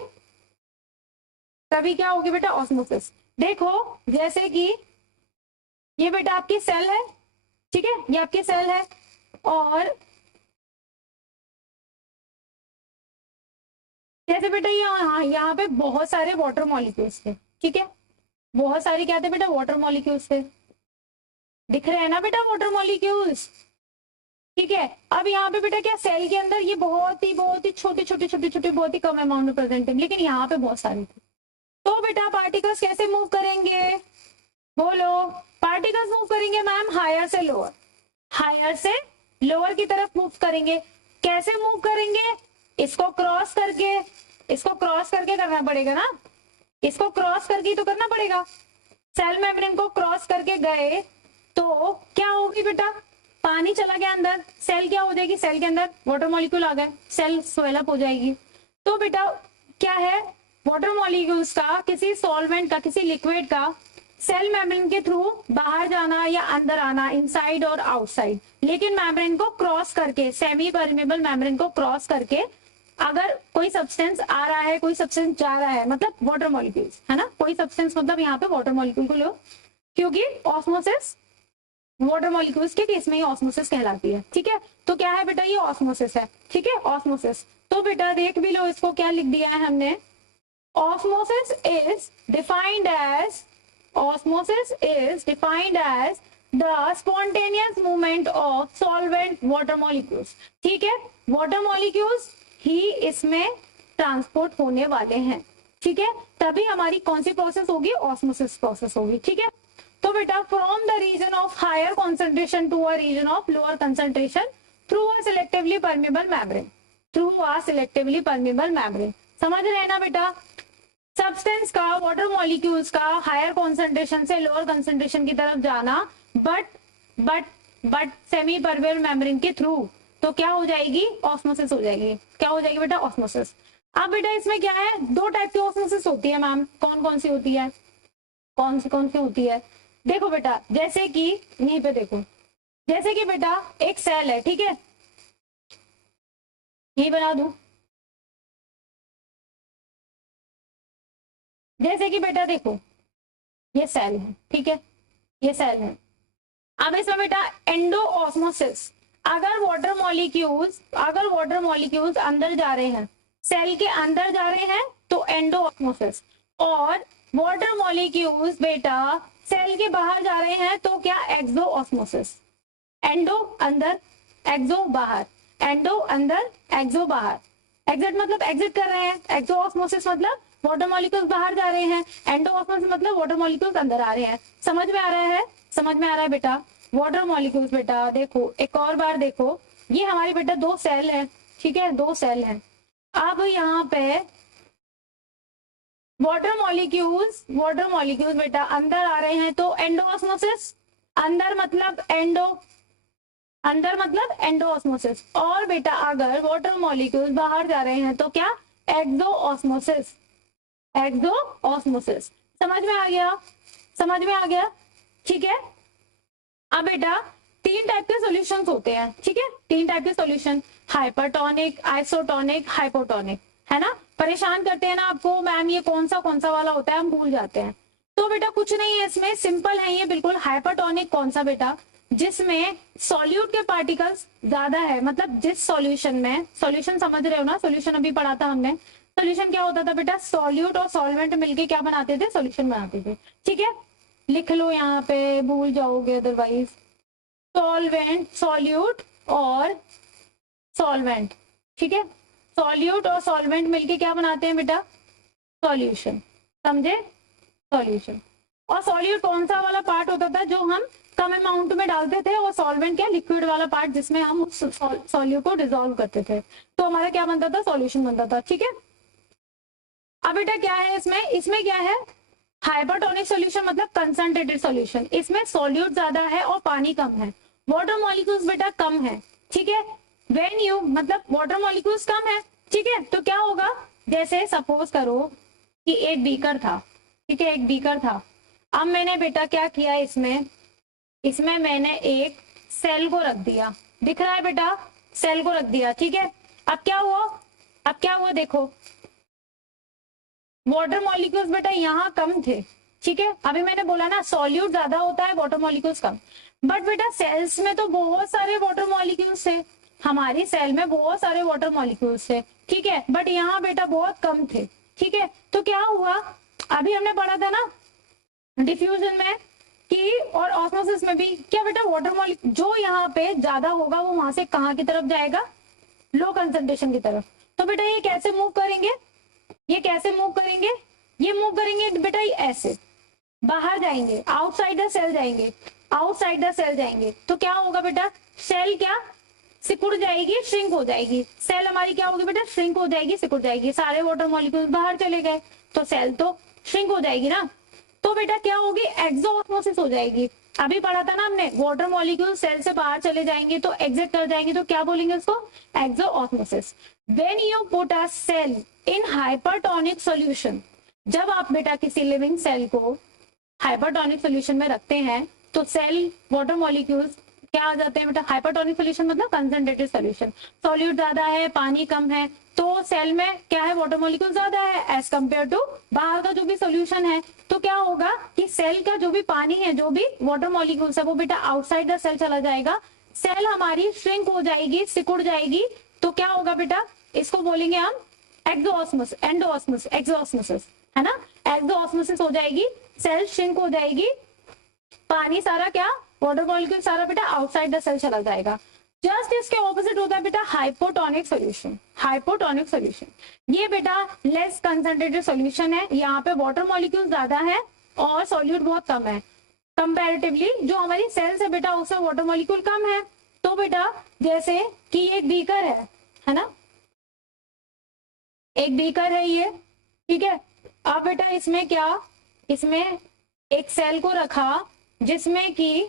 तभी क्या होगी बेटा, ऑस्मोसिस। देखो जैसे कि ये बेटा आपकी सेल है, ठीक है, ये आपकी सेल है, और जैसे बेटा यहाँ पे बहुत सारे वाटर मॉलिक्यूल्स थे, ठीक है, बहुत सारे क्या थे बेटा, वाटर मॉलिक्यूल्स थे, दिख रहे हैं ना बेटा वाटर मॉलिक्यूल्स। ठीक है, अब यहाँ पे बेटा क्या, सेल के अंदर ये बहुत ही छोटे बहुत ही कम अमाउंट में प्रेजेंट है, लेकिन यहाँ पे बहुत सारे थे। तो बेटा पार्टिकल्स कैसे मूव करेंगे, बोलो, पार्टिकल्स मूव करेंगे मैम हायर से लोअर, हायर से लोअर की तरफ मूव करेंगे। कैसे मूव करेंगे, इसको क्रॉस करके, इसको क्रॉस करके करना पड़ेगा ना, इसको क्रॉस करके तो करना पड़ेगा। सेल मेम्ब्रेन को क्रॉस करके गए तो क्या होगी बेटा, पानी चला गया अंदर, सेल क्या हो जाएगी, सेल के अंदर वाटर मॉलिक्यूल आ गए, सेल स्वेल अप हो जाएगी। तो बेटा क्या है, वाटर मॉलिक्यूल्स का, किसी सॉल्वेंट का, किसी लिक्विड का सेल मेम्ब्रेन के थ्रू बाहर जाना या अंदर आना, इनसाइड और आउटसाइड, लेकिन मेम्ब्रेन को क्रॉस करके, सेमी परमेबल मेम्ब्रेन को क्रॉस करके अगर कोई सब्सटेंस आ रहा है, कोई सब्सटेंस जा रहा है, मतलब वाटर मॉलिक्यूल्स है ना, कोई सब्सटेंस मतलब यहाँ पे वाटर मॉलिक्यूल को लो, क्योंकि ऑस्मोसिस वाटर मॉलिक्यूल्स के केस में ही ऑस्मोसिस कहलाती है। ठीक है, तो क्या है बेटा, ये ऑस्मोसिस है। ठीक है, ऑस्मोसिस, तो बेटा देख भी लो, इसको क्या लिख दिया है हमने, osmosis is defined as, osmosis is defined as the spontaneous movement of solvent water molecules। ठीक है, water molecules ही इसमें ट्रांसपोर्ट होने वाले हैं। ठीक है, तभी हमारी कौन सी प्रोसेस होगी, ऑस्मोसिस प्रोसेस होगी। ठीक है, तो बेटा from the region of higher concentration to a region of lower concentration through a selectively permeable membrane, through a selectively permeable membrane. समझ रहे हैं ना बेटा, सब्सटेंस का, वाटर मॉलिक्यूल्स का हायर कॉन्सेंट्रेशन से लोअर कॉन्सेंट्रेशन की तरफ जाना, बट सेमी परमेबल मेम्ब्रेन के थ्रू, तो क्या हो जाएगी, ऑस्मोसिस हो जाएगी। क्या हो जाएगी बेटा, ऑस्मोसिस। अब बेटा इसमें क्या है, दो टाइप की ऑस्मोसिस होती है मैम, कौन कौन सी होती है, कौन सी होती है, देखो बेटा, जैसे कि यहीं पे देखो, जैसे कि बेटा एक सेल है, ठीक है, यही बना दू, जैसे कि बेटा देखो ये सेल है, ठीक है, ये सेल है। अब इसमें बेटा एंडो ऑस्मोसिस, अगर वाटर मॉलिक्यूल्स अंदर जा रहे हैं, सेल के अंदर जा रहे हैं तो एंडो ऑस्मोसिस, और वाटर मॉलिक्यूल्स बेटा सेल के बाहर जा रहे हैं तो क्या, एक्सो ऑस्मोसिस। एंडो अंदर, एक्सो बाहर, एंडो अंदर, एक्सो बाहर, एग्जिट मतलब एग्जिट कर रहे हैं, एक्सो ऑस्मोसिस मतलब वाटर मॉलिक्यूल्स बाहर जा रहे हैं, एंडो ऑस्मोसिस मतलब वाटर मॉलिक्यूल्स अंदर आ रहे हैं। समझ में आ रहा है, समझ में आ रहा है बेटा, वाटर मॉलिक्यूल्स बेटा देखो, एक और बार देखो, ये हमारी बेटा दो सेल है, ठीक है, दो सेल है। अब यहाँ पे वाटर मॉलिक्यूल्स बेटा अंदर आ रहे हैं तो एंडो ऑस्मोसिस, अंदर मतलब एंडो ऑस्मोसिस, और बेटा अगर वाटर मॉलिक्यूल्स बाहर जा रहे हैं तो क्या, एक्सो ऑस्मोसिस, एक्सो ऑस्मोसिस। समझ में आ गया, समझ में आ गया, ठीक है। अब बेटा तीन टाइप के सॉल्यूशंस होते हैं, ठीक है, तीन टाइप के सॉल्यूशन, हाइपरटोनिक, आइसोटोनिक, हाइपोटोनिक, है ना, परेशान करते हैं ना आपको, मैम ये कौन सा वाला होता है, हम भूल जाते हैं। तो बेटा कुछ नहीं है इसमें, सिंपल है ये बिल्कुल। हाइपरटोनिक कौन सा बेटा, जिसमें सॉल्यूट के पार्टिकल्स ज्यादा है, मतलब जिस सॉल्यूशन में, सॉल्यूशन समझ रहे हो ना, सॉल्यूशन अभी पढ़ा था हमने, सॉल्यूशन क्या होता था बेटा, सॉल्यूट और सॉल्वेंट मिलके क्या बनाते थे, सॉल्यूशन बनाते थे। ठीक है, लिख लो यहाँ पे, भूल जाओगे अदरवाइज। सॉल्वेंट, सॉल्यूट और सॉल्वेंट, ठीक है। सॉल्यूट और सॉल्वेंट मिलके क्या बनाते हैं बेटा, सॉल्यूशन, समझे, सॉल्यूशन। और सॉल्यूट कौन सा वाला पार्ट होता था जो हम कम अमाउंट में डालते थे, और सॉल्वेंट क्या, लिक्विड वाला पार्ट जिसमें हम उस सॉल्यूट को डिसॉल्व करते थे, तो हमारा क्या बनता था, सॉल्यूशन बनता था, ठीक है। अब बेटा क्या है इसमें, इसमें क्या है, हाइपरटोनिक सॉल्यूशन मतलब कंसंट्रेटेड सॉल्यूशन, इसमें सॉल्यूट ज्यादा है और पानी कम है, वाटर मॉलिक्यूल्स बेटा कम है, ठीक है। व्हेन यू मतलब वाटर मॉलिक्यूल्स कम है, ठीक है, तो क्या होगा, जैसे सपोज करो कि एक बीकर था, ठीक है, एक बीकर था। अब मैंने बेटा क्या किया, इसमें मैंने एक सेल को रख दिया, दिख रहा है बेटा, सेल को रख दिया, ठीक है। अब क्या हुआ, अब क्या हुआ देखो, वाटर मॉलिक्यूल्स बेटा यहाँ कम थे, ठीक है। अभी मैंने बोला ना सॉल्यूट ज्यादा होता है, वाटर मॉलिक्यूल्स कम, बट बेटा सेल्स में तो बहुत सारे वाटर मॉलिक्यूल्स थे, हमारी सेल में बहुत सारे वाटर मॉलिक्यूल्स थे, ठीक है, बट यहाँ बेटा बहुत कम थे, ठीक है। तो क्या हुआ, अभी हमने पढ़ा था ना डिफ्यूजन में कि और ऑस्मोसिस में भी, क्या बेटा वाटर मॉलिक्यूल जो यहाँ पे ज्यादा होगा वो वहां से कहाँ की तरफ जाएगा, लो कंसंट्रेशन की तरफ। तो बेटा ये कैसे मूव करेंगे, ये कैसे मूव करेंगे, ये मूव करेंगे बेटा ऐसे, बाहर जाएंगे, आउटसाइड द सेल जाएंगे, आउटसाइड द सेल जाएंगे, तो क्या होगा बेटा, सेल क्या सिकुड़ जाएगी, श्रिंक हो जाएगी, सेल हमारी क्या होगी बेटा, श्रिंक हो जाएगी, सिकुड़ जाएगी, सारे वाटर मॉलिक्यूल बाहर चले गए तो सेल तो श्रिंक हो जाएगी ना, तो बेटा क्या होगी, एक्सोऑस्मोसिस हो जाएगी। अभी पढ़ा था ना हमने, वाटर मॉलिक्यूल सेल से बाहर चले जाएंगे तो एग्जिट कर जाएंगे, तो क्या बोलेंगे उसको, exosmosis. When you put a cell in hypertonic solution, जब आप बेटा किसी लिविंग सेल को हाइपरटोनिक सॉल्यूशन में रखते हैं तो सेल वाटर मॉलिक्यूल्स क्या आ जाते हैं बेटा, हाइपरटोनिक सॉल्यूशन मतलब कंसंट्रेटेड सॉल्यूशन, सॉल्यूट ज्यादा है, पानी कम है, तो सेल में क्या है, वाटर मॉलिक्यूल ज्यादा है एज कंपेयर टू बाहर का जो भी सॉल्यूशन है। तो क्या होगा कि सेल का जो भी पानी है, जो भी वाटर मॉलिक्यूल्स है, वो बेटा आउटसाइड द सेल चला जाएगा, सेल हमारी श्रिंक हो जाएगी, सिकुड़ जाएगी, तो क्या होगा बेटा, इसको बोलेंगे हम एक्सोऑस्मोसिस, एंडोऑस्मोसिस, एक्सोऑस्मोसिस, है ना, एक्सोऑस्मोसिस हो जाएगी, सेल श्रिंक हो जाएगी, पानी सारा क्या, वाटर मॉलिक्यूल सारा बेटा आउटसाइड द सेल चला जाएगा। जस्ट इसके ऑपोजिट होता है बेटा हाइपोटोनिक सॉल्यूशन, हाइपोटोनिक सॉल्यूशन ये बेटा लेस कंसंट्रेटेड सॉल्यूशन है, यहाँ पे वाटर मॉलिक्यूल ज्यादा है और सॉल्यूट बहुत कम है, कंपैरेटिवली जो हमारी सेल्स है बेटा उसमें वाटर मॉलिक्यूल कम है। तो बेटा जैसे कि एक बीकर है ना, एक बीकर है ये, ठीक है। अब बेटा इसमें क्या, इसमें एक सेल को रखा जिसमें कि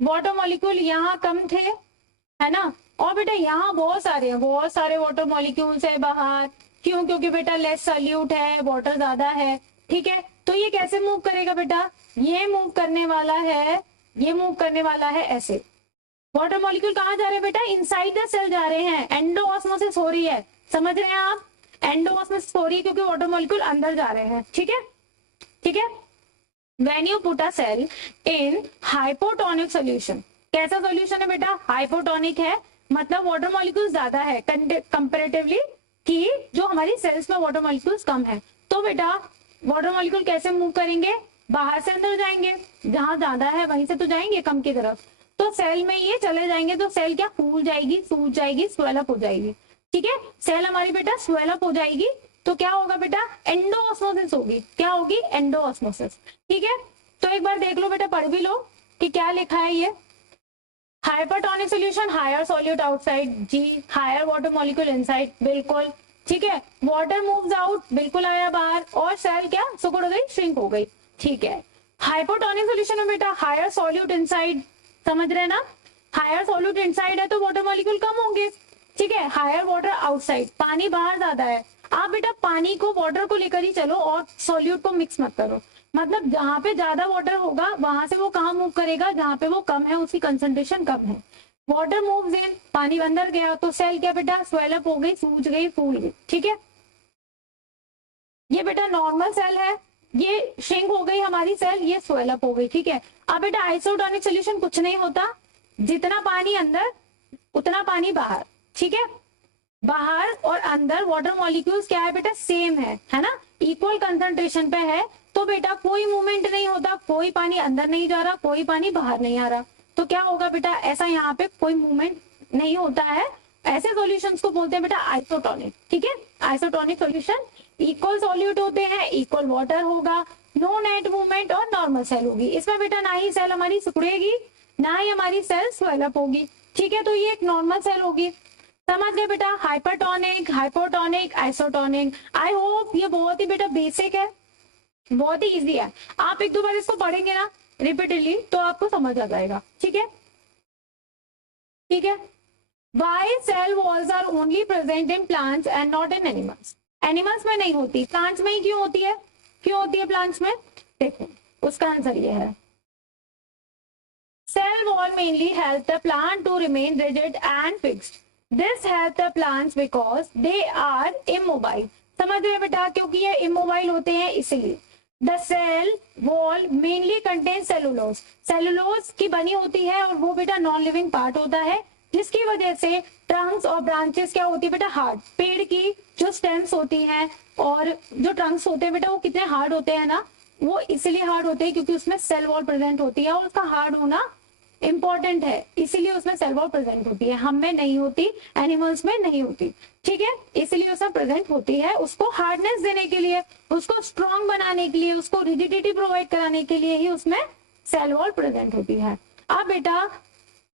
वाटर मॉलिक्यूल यहाँ कम थे, है ना, और बेटा यहाँ बहुत सारे वाटर मॉलिक्यूल्स है बाहर, क्यों, क्योंकि बेटा लेस सॉल्यूट है, वाटर ज्यादा है, ठीक है। तो ये कैसे मूव करेगा बेटा, ये मूव करने वाला है ऐसे, वाटर मॉलिक्यूल कहाँ जा रहे हैं बेटा, इनसाइड द सेल जा रहे हैं, एंडोऑस्मोसिस हो रही है, समझ रहे हैं आप, एंडोऑस्मोसिस हो रही है क्योंकि वाटर मॉलिक्यूल अंदर जा रहे हैं, ठीक है, ठीक है। When you put a cell in hypotonic solution, कैसा सॉल्यूशन है बेटा, हाइपोटोनिक है, मतलब वाटर मॉलिक्यूल ज्यादा है कंपेरेटिवली कि जो हमारी सेल्स में वाटर मॉलिक्यूल्स कम है। तो बेटा वाटर मॉलिक्यूल कैसे मूव करेंगे, बाहर से अंदर जाएंगे, जहां ज्यादा है वहीं से तो जाएंगे कम की तरफ, तो सेल में ये चले जाएंगे, तो सेल क्या फूल जाएगी, सूज जाएगी, स्वेलअप हो जाएगी, ठीक है, सेल हमारी बेटा स्वेलअप हो जाएगी, तो क्या होगा बेटा, एंडोऑस्मोसिस होगी, क्या होगी, एंडोऑस्मोसिस, ठीक है। तो एक बार देख लो बेटा, पढ़ भी लो कि क्या लिखा है ये, hypertonic solution, higher solute outside, जी, हायर वाटर मॉलिक्यूल इनसाइड, बिल्कुल ठीक है, वाटर मूव्स आउट, बिल्कुल आया बाहर, और सेल क्या सिकुड़ गई, श्रिंक हो गई, ठीक है। हाइपोटोनिक सॉल्यूशन में बेटा हायर सॉल्यूट इनसाइड, समझ रहे ना, हायर सॉल्यूट इनसाइड है तो वाटर मॉलिक्यूल कम होंगे, ठीक है, हायर वाटर आउटसाइड, पानी बाहर ज्यादा है, आप बेटा पानी को वाटर को लेकर ही चलो और सॉल्यूट को मिक्स मत करो, मतलब जहां पे ज्यादा वाटर होगा वहां से वो कहाँ मूव करेगा, जहां पे वो कम है उसकी कंसंट्रेशन कम है, वाटर मूव्स इन, पानी अंदर गया तो सेल क्या बेटा स्वेलअप हो गई, सूज गई, फूल गई, ठीक है। ये बेटा नॉर्मल सेल है, ये श्रिंक हो गई हमारी सेल, ये स्वेलअप हो गई, ठीक है। अब बेटा आइसोटोनिक सॉल्यूशन कुछ नहीं होता, जितना पानी अंदर उतना पानी बाहर, ठीक है, बाहर और अंदर वाटर मॉलिक्यूल्स क्या है बेटा सेम है ना, इक्वल कंसंट्रेशन पे है, तो बेटा कोई मूवमेंट नहीं होता, कोई पानी अंदर नहीं जा रहा, कोई पानी बाहर नहीं आ रहा, तो क्या होगा बेटा, ऐसा यहाँ पे कोई मूवमेंट नहीं होता है। ऐसे सॉल्यूशंस को बोलते हैं बेटा आइसोटोनिक। ठीक है, आइसोटोनिक सॉल्यूशन, इक्वल सॉल्यूट होते हैं, इक्वल वाटर होगा, नो नेट मूवमेंट और नॉर्मल सेल होगी। इसमें बेटा ना ही सेल हमारी सिकुड़ेगी, ना ही हमारी सेल स्वेलअप होगी। ठीक है, तो ये एक नॉर्मल सेल होगी। समझ गए बेटा, hypertonic, hypotonic, isotonic. I hope ये बहुत ही बेटा बेसिक है, बहुत ही इजी है। आप एक दो बार इसको पढ़ेंगे ना रिपीटेडली तो आपको समझ आ जाएगा। ठीक है, ठीक है। Why cell walls are only present in plants and not in animals? Animals में नहीं होती, प्लांट्स में ही क्यों होती है? क्यों होती है प्लांट्स में? देखो उसका आंसर ये है, cell wall mainly help the plant to remain rigid and fixed. This help the plants because they are immobile. समझ रहे बेटा, क्योंकि ये immobile होते हैं इसलिए। The cell wall mainly contains cellulose. Cellulose की बनी होती है और वो बेटा नॉन लिविंग पार्ट होता है, जिसकी वजह से ट्रंक्स और ब्रांचेस क्या होती है बेटा, हार्ड। पेड़ की जो स्टेम्स होती हैं और जो ट्रंक्स होते हैं बेटा वो कितने हार्ड होते हैं ना, वो इसलिए हार्ड होते हैं क्योंकि उसमें सेल वॉल प्रेजेंट होती है और उसका हार्ड होना इंपॉर्टेंट है, इसीलिए उसमें सेल वॉल प्रेजेंट होती है। हम में नहीं होती, एनिमल्स में नहीं होती। ठीक है, इसलिए उसमें प्रेजेंट होती है, उसको हार्डनेस देने के लिए, उसको स्ट्रॉन्ग बनाने के लिए, उसको रिजिडिटी प्रोवाइड कराने के लिए ही उसमें सेल वॉल प्रेजेंट होती है। अब बेटा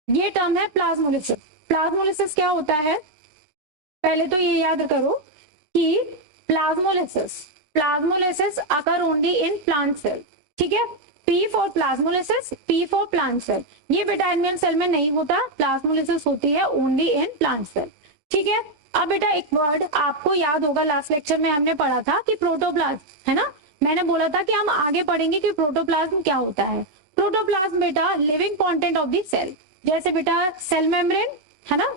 ये टर्म है प्लाज्मोलिसिस। प्लाज्मोलिसिस क्या होता है, पहले तो ये याद करो कि plasmolysis occur only in plant cell. ठीक है, P for plasmolysis, P for plant cell. ये बेटा एनिमल सेल में नहीं होता, प्लाज्मोलिसिस होती है ओनली इन प्लांट सेल। ठीक है, अब बेटा एक वर्ड आपको याद होगा, लास्ट लेक्चर में हमने पढ़ा था कि प्रोटोप्लाज्म, है ना। मैंने बोला था कि हम आगे पढ़ेंगे कि प्रोटोप्लाज्म क्या होता है। प्रोटोप्लाज्म बेटा living content of the cell, जैसे बेटा सेल मेम्ब्रेन, है ना,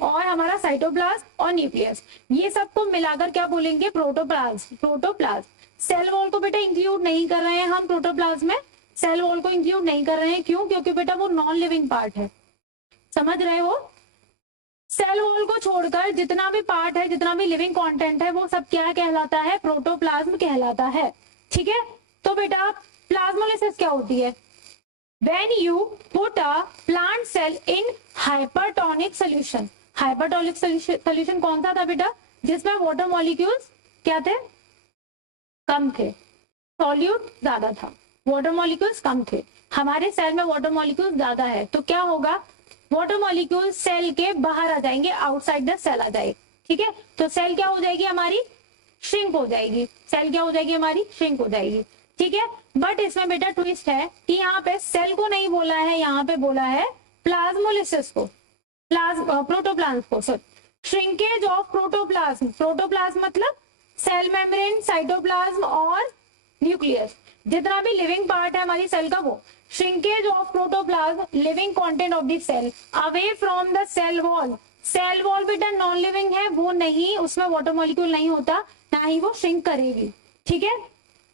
और हमारा साइटोप्लाज्म और न्यूक्लियस, ये सबको मिलाकर क्या बोलेंगे, प्रोटोप्लाज्म। प्रोटोप्लाज्म सेल वॉल को बेटा इंक्लूड नहीं कर रहे हैं हम, प्रोटोप्लाज्म में सेल वॉल को इंक्लूड नहीं कर रहे हैं। क्यों? क्योंकि बेटा वो नॉन लिविंग पार्ट है। समझ रहे हो, सेल वॉल को छोड़कर जितना भी पार्ट है, जितना भी लिविंग कंटेंट है, वो सब क्या कहलाता है, प्रोटोप्लाज्म कहलाता है। ठीक है, तो बेटा प्लाज्मोलिसिस क्या होती है, when you put a plant cell in hypertonic solution. hypertonic solution कौन सा था बेटा, जिसमें वाटर मॉलिक्यूल्स क्या थे, कम थे, सॉल्यूट ज्यादा था, वाटर मॉलिक्यूल्स कम थे। हमारे सेल में वाटर मॉलिक्यूल्स ज्यादा है, तो क्या होगा, वाटर मॉलिक्यूल सेल के बाहर आ जाएंगे, आउटसाइड द सेल आ जाएगी। ठीक है, तो सेल क्या हो जाएगी हमारी, श्रिंक हो जाएगी। सेल क्या हो जाएगी हमारी, श्रिंक हो जाएगी। ठीक है, बट इसमें बेटा ट्विस्ट है कि यहाँ पे सेल को नहीं बोला है, यहाँ पे बोला है प्लाज्मोलिसिस को, प्रोटोप्लाज्म को। Sorry, shrinkage of protoplasm. Protoplasm मतलब सेल मेम्ब्रेन, साइटोप्लाज्म और न्यूक्लियस, जितना भी लिविंग पार्ट है हमारी सेल का, वो shrinkage of protoplasm living content of the cell away from the cell wall. Cell wall बेटा नॉन लिविंग है, वो नहीं, उसमें वाटर मॉलिक्यूल नहीं होता, ना ही वो श्रिंक करेगी। ठीक है,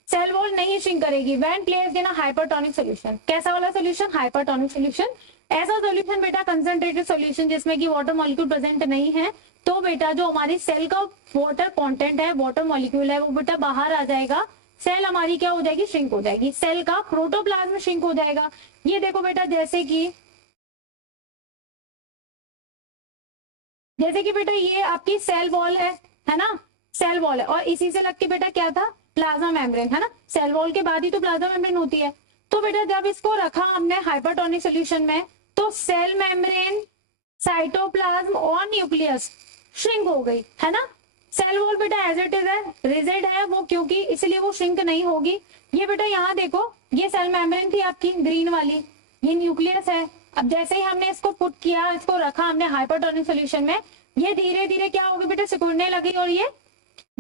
सेल वॉल नहीं श्रिंक करेगी when placed in a hypertonic solution. कैसा वाला सॉल्यूशन, हाइपरटोनिक सॉल्यूशन। ऐसा सॉल्यूशन बेटा कंसंट्रेटेड सॉल्यूशन जिसमें कि वाटर मॉलिक्यूल प्रेजेंट नहीं है, तो बेटा जो हमारी सेल का वाटर कंटेंट है, वाटर मॉलिक्यूल है, वो बेटा बाहर आ जाएगा, सेल हमारी क्या हो जाएगी, श्रिंक हो जाएगी, सेल का प्रोटोप्लाज्म श्रिंक हो जाएगा। ये देखो बेटा, जैसे कि बेटा ये आपकी सेल वॉल है ना, सेल वॉल है, और इसी से लग के बेटा क्या था, प्लाज्मा मेम्ब्रेन, है ना। सेल वॉल के बाद ही तो प्लाज्मा मेम्ब्रेन होती है। तो बेटा जब इसको रखा हमने हाइपरटोनिक सॉल्यूशन में, तो सेल मेम्ब्रेन, साइटोप्लाज्म और न्यूक्लियस श्रिंक हो गई, है ना। सेल वॉल बेटा एज इट इज है, रिजिड है वो, क्योंकि इसलिए वो श्रिंक नहीं होगी। ये बेटा यहाँ देखो, ये सेल मेम्ब्रेन थी आपकी ग्रीन वाली, ये न्यूक्लियस है। अब जैसे ही हमने इसको पुट किया, इसको रखा हमने हाइपरटोनिक सॉल्यूशन में, ये धीरे धीरे क्या होगी बेटा, सिकुड़ने लगी और ये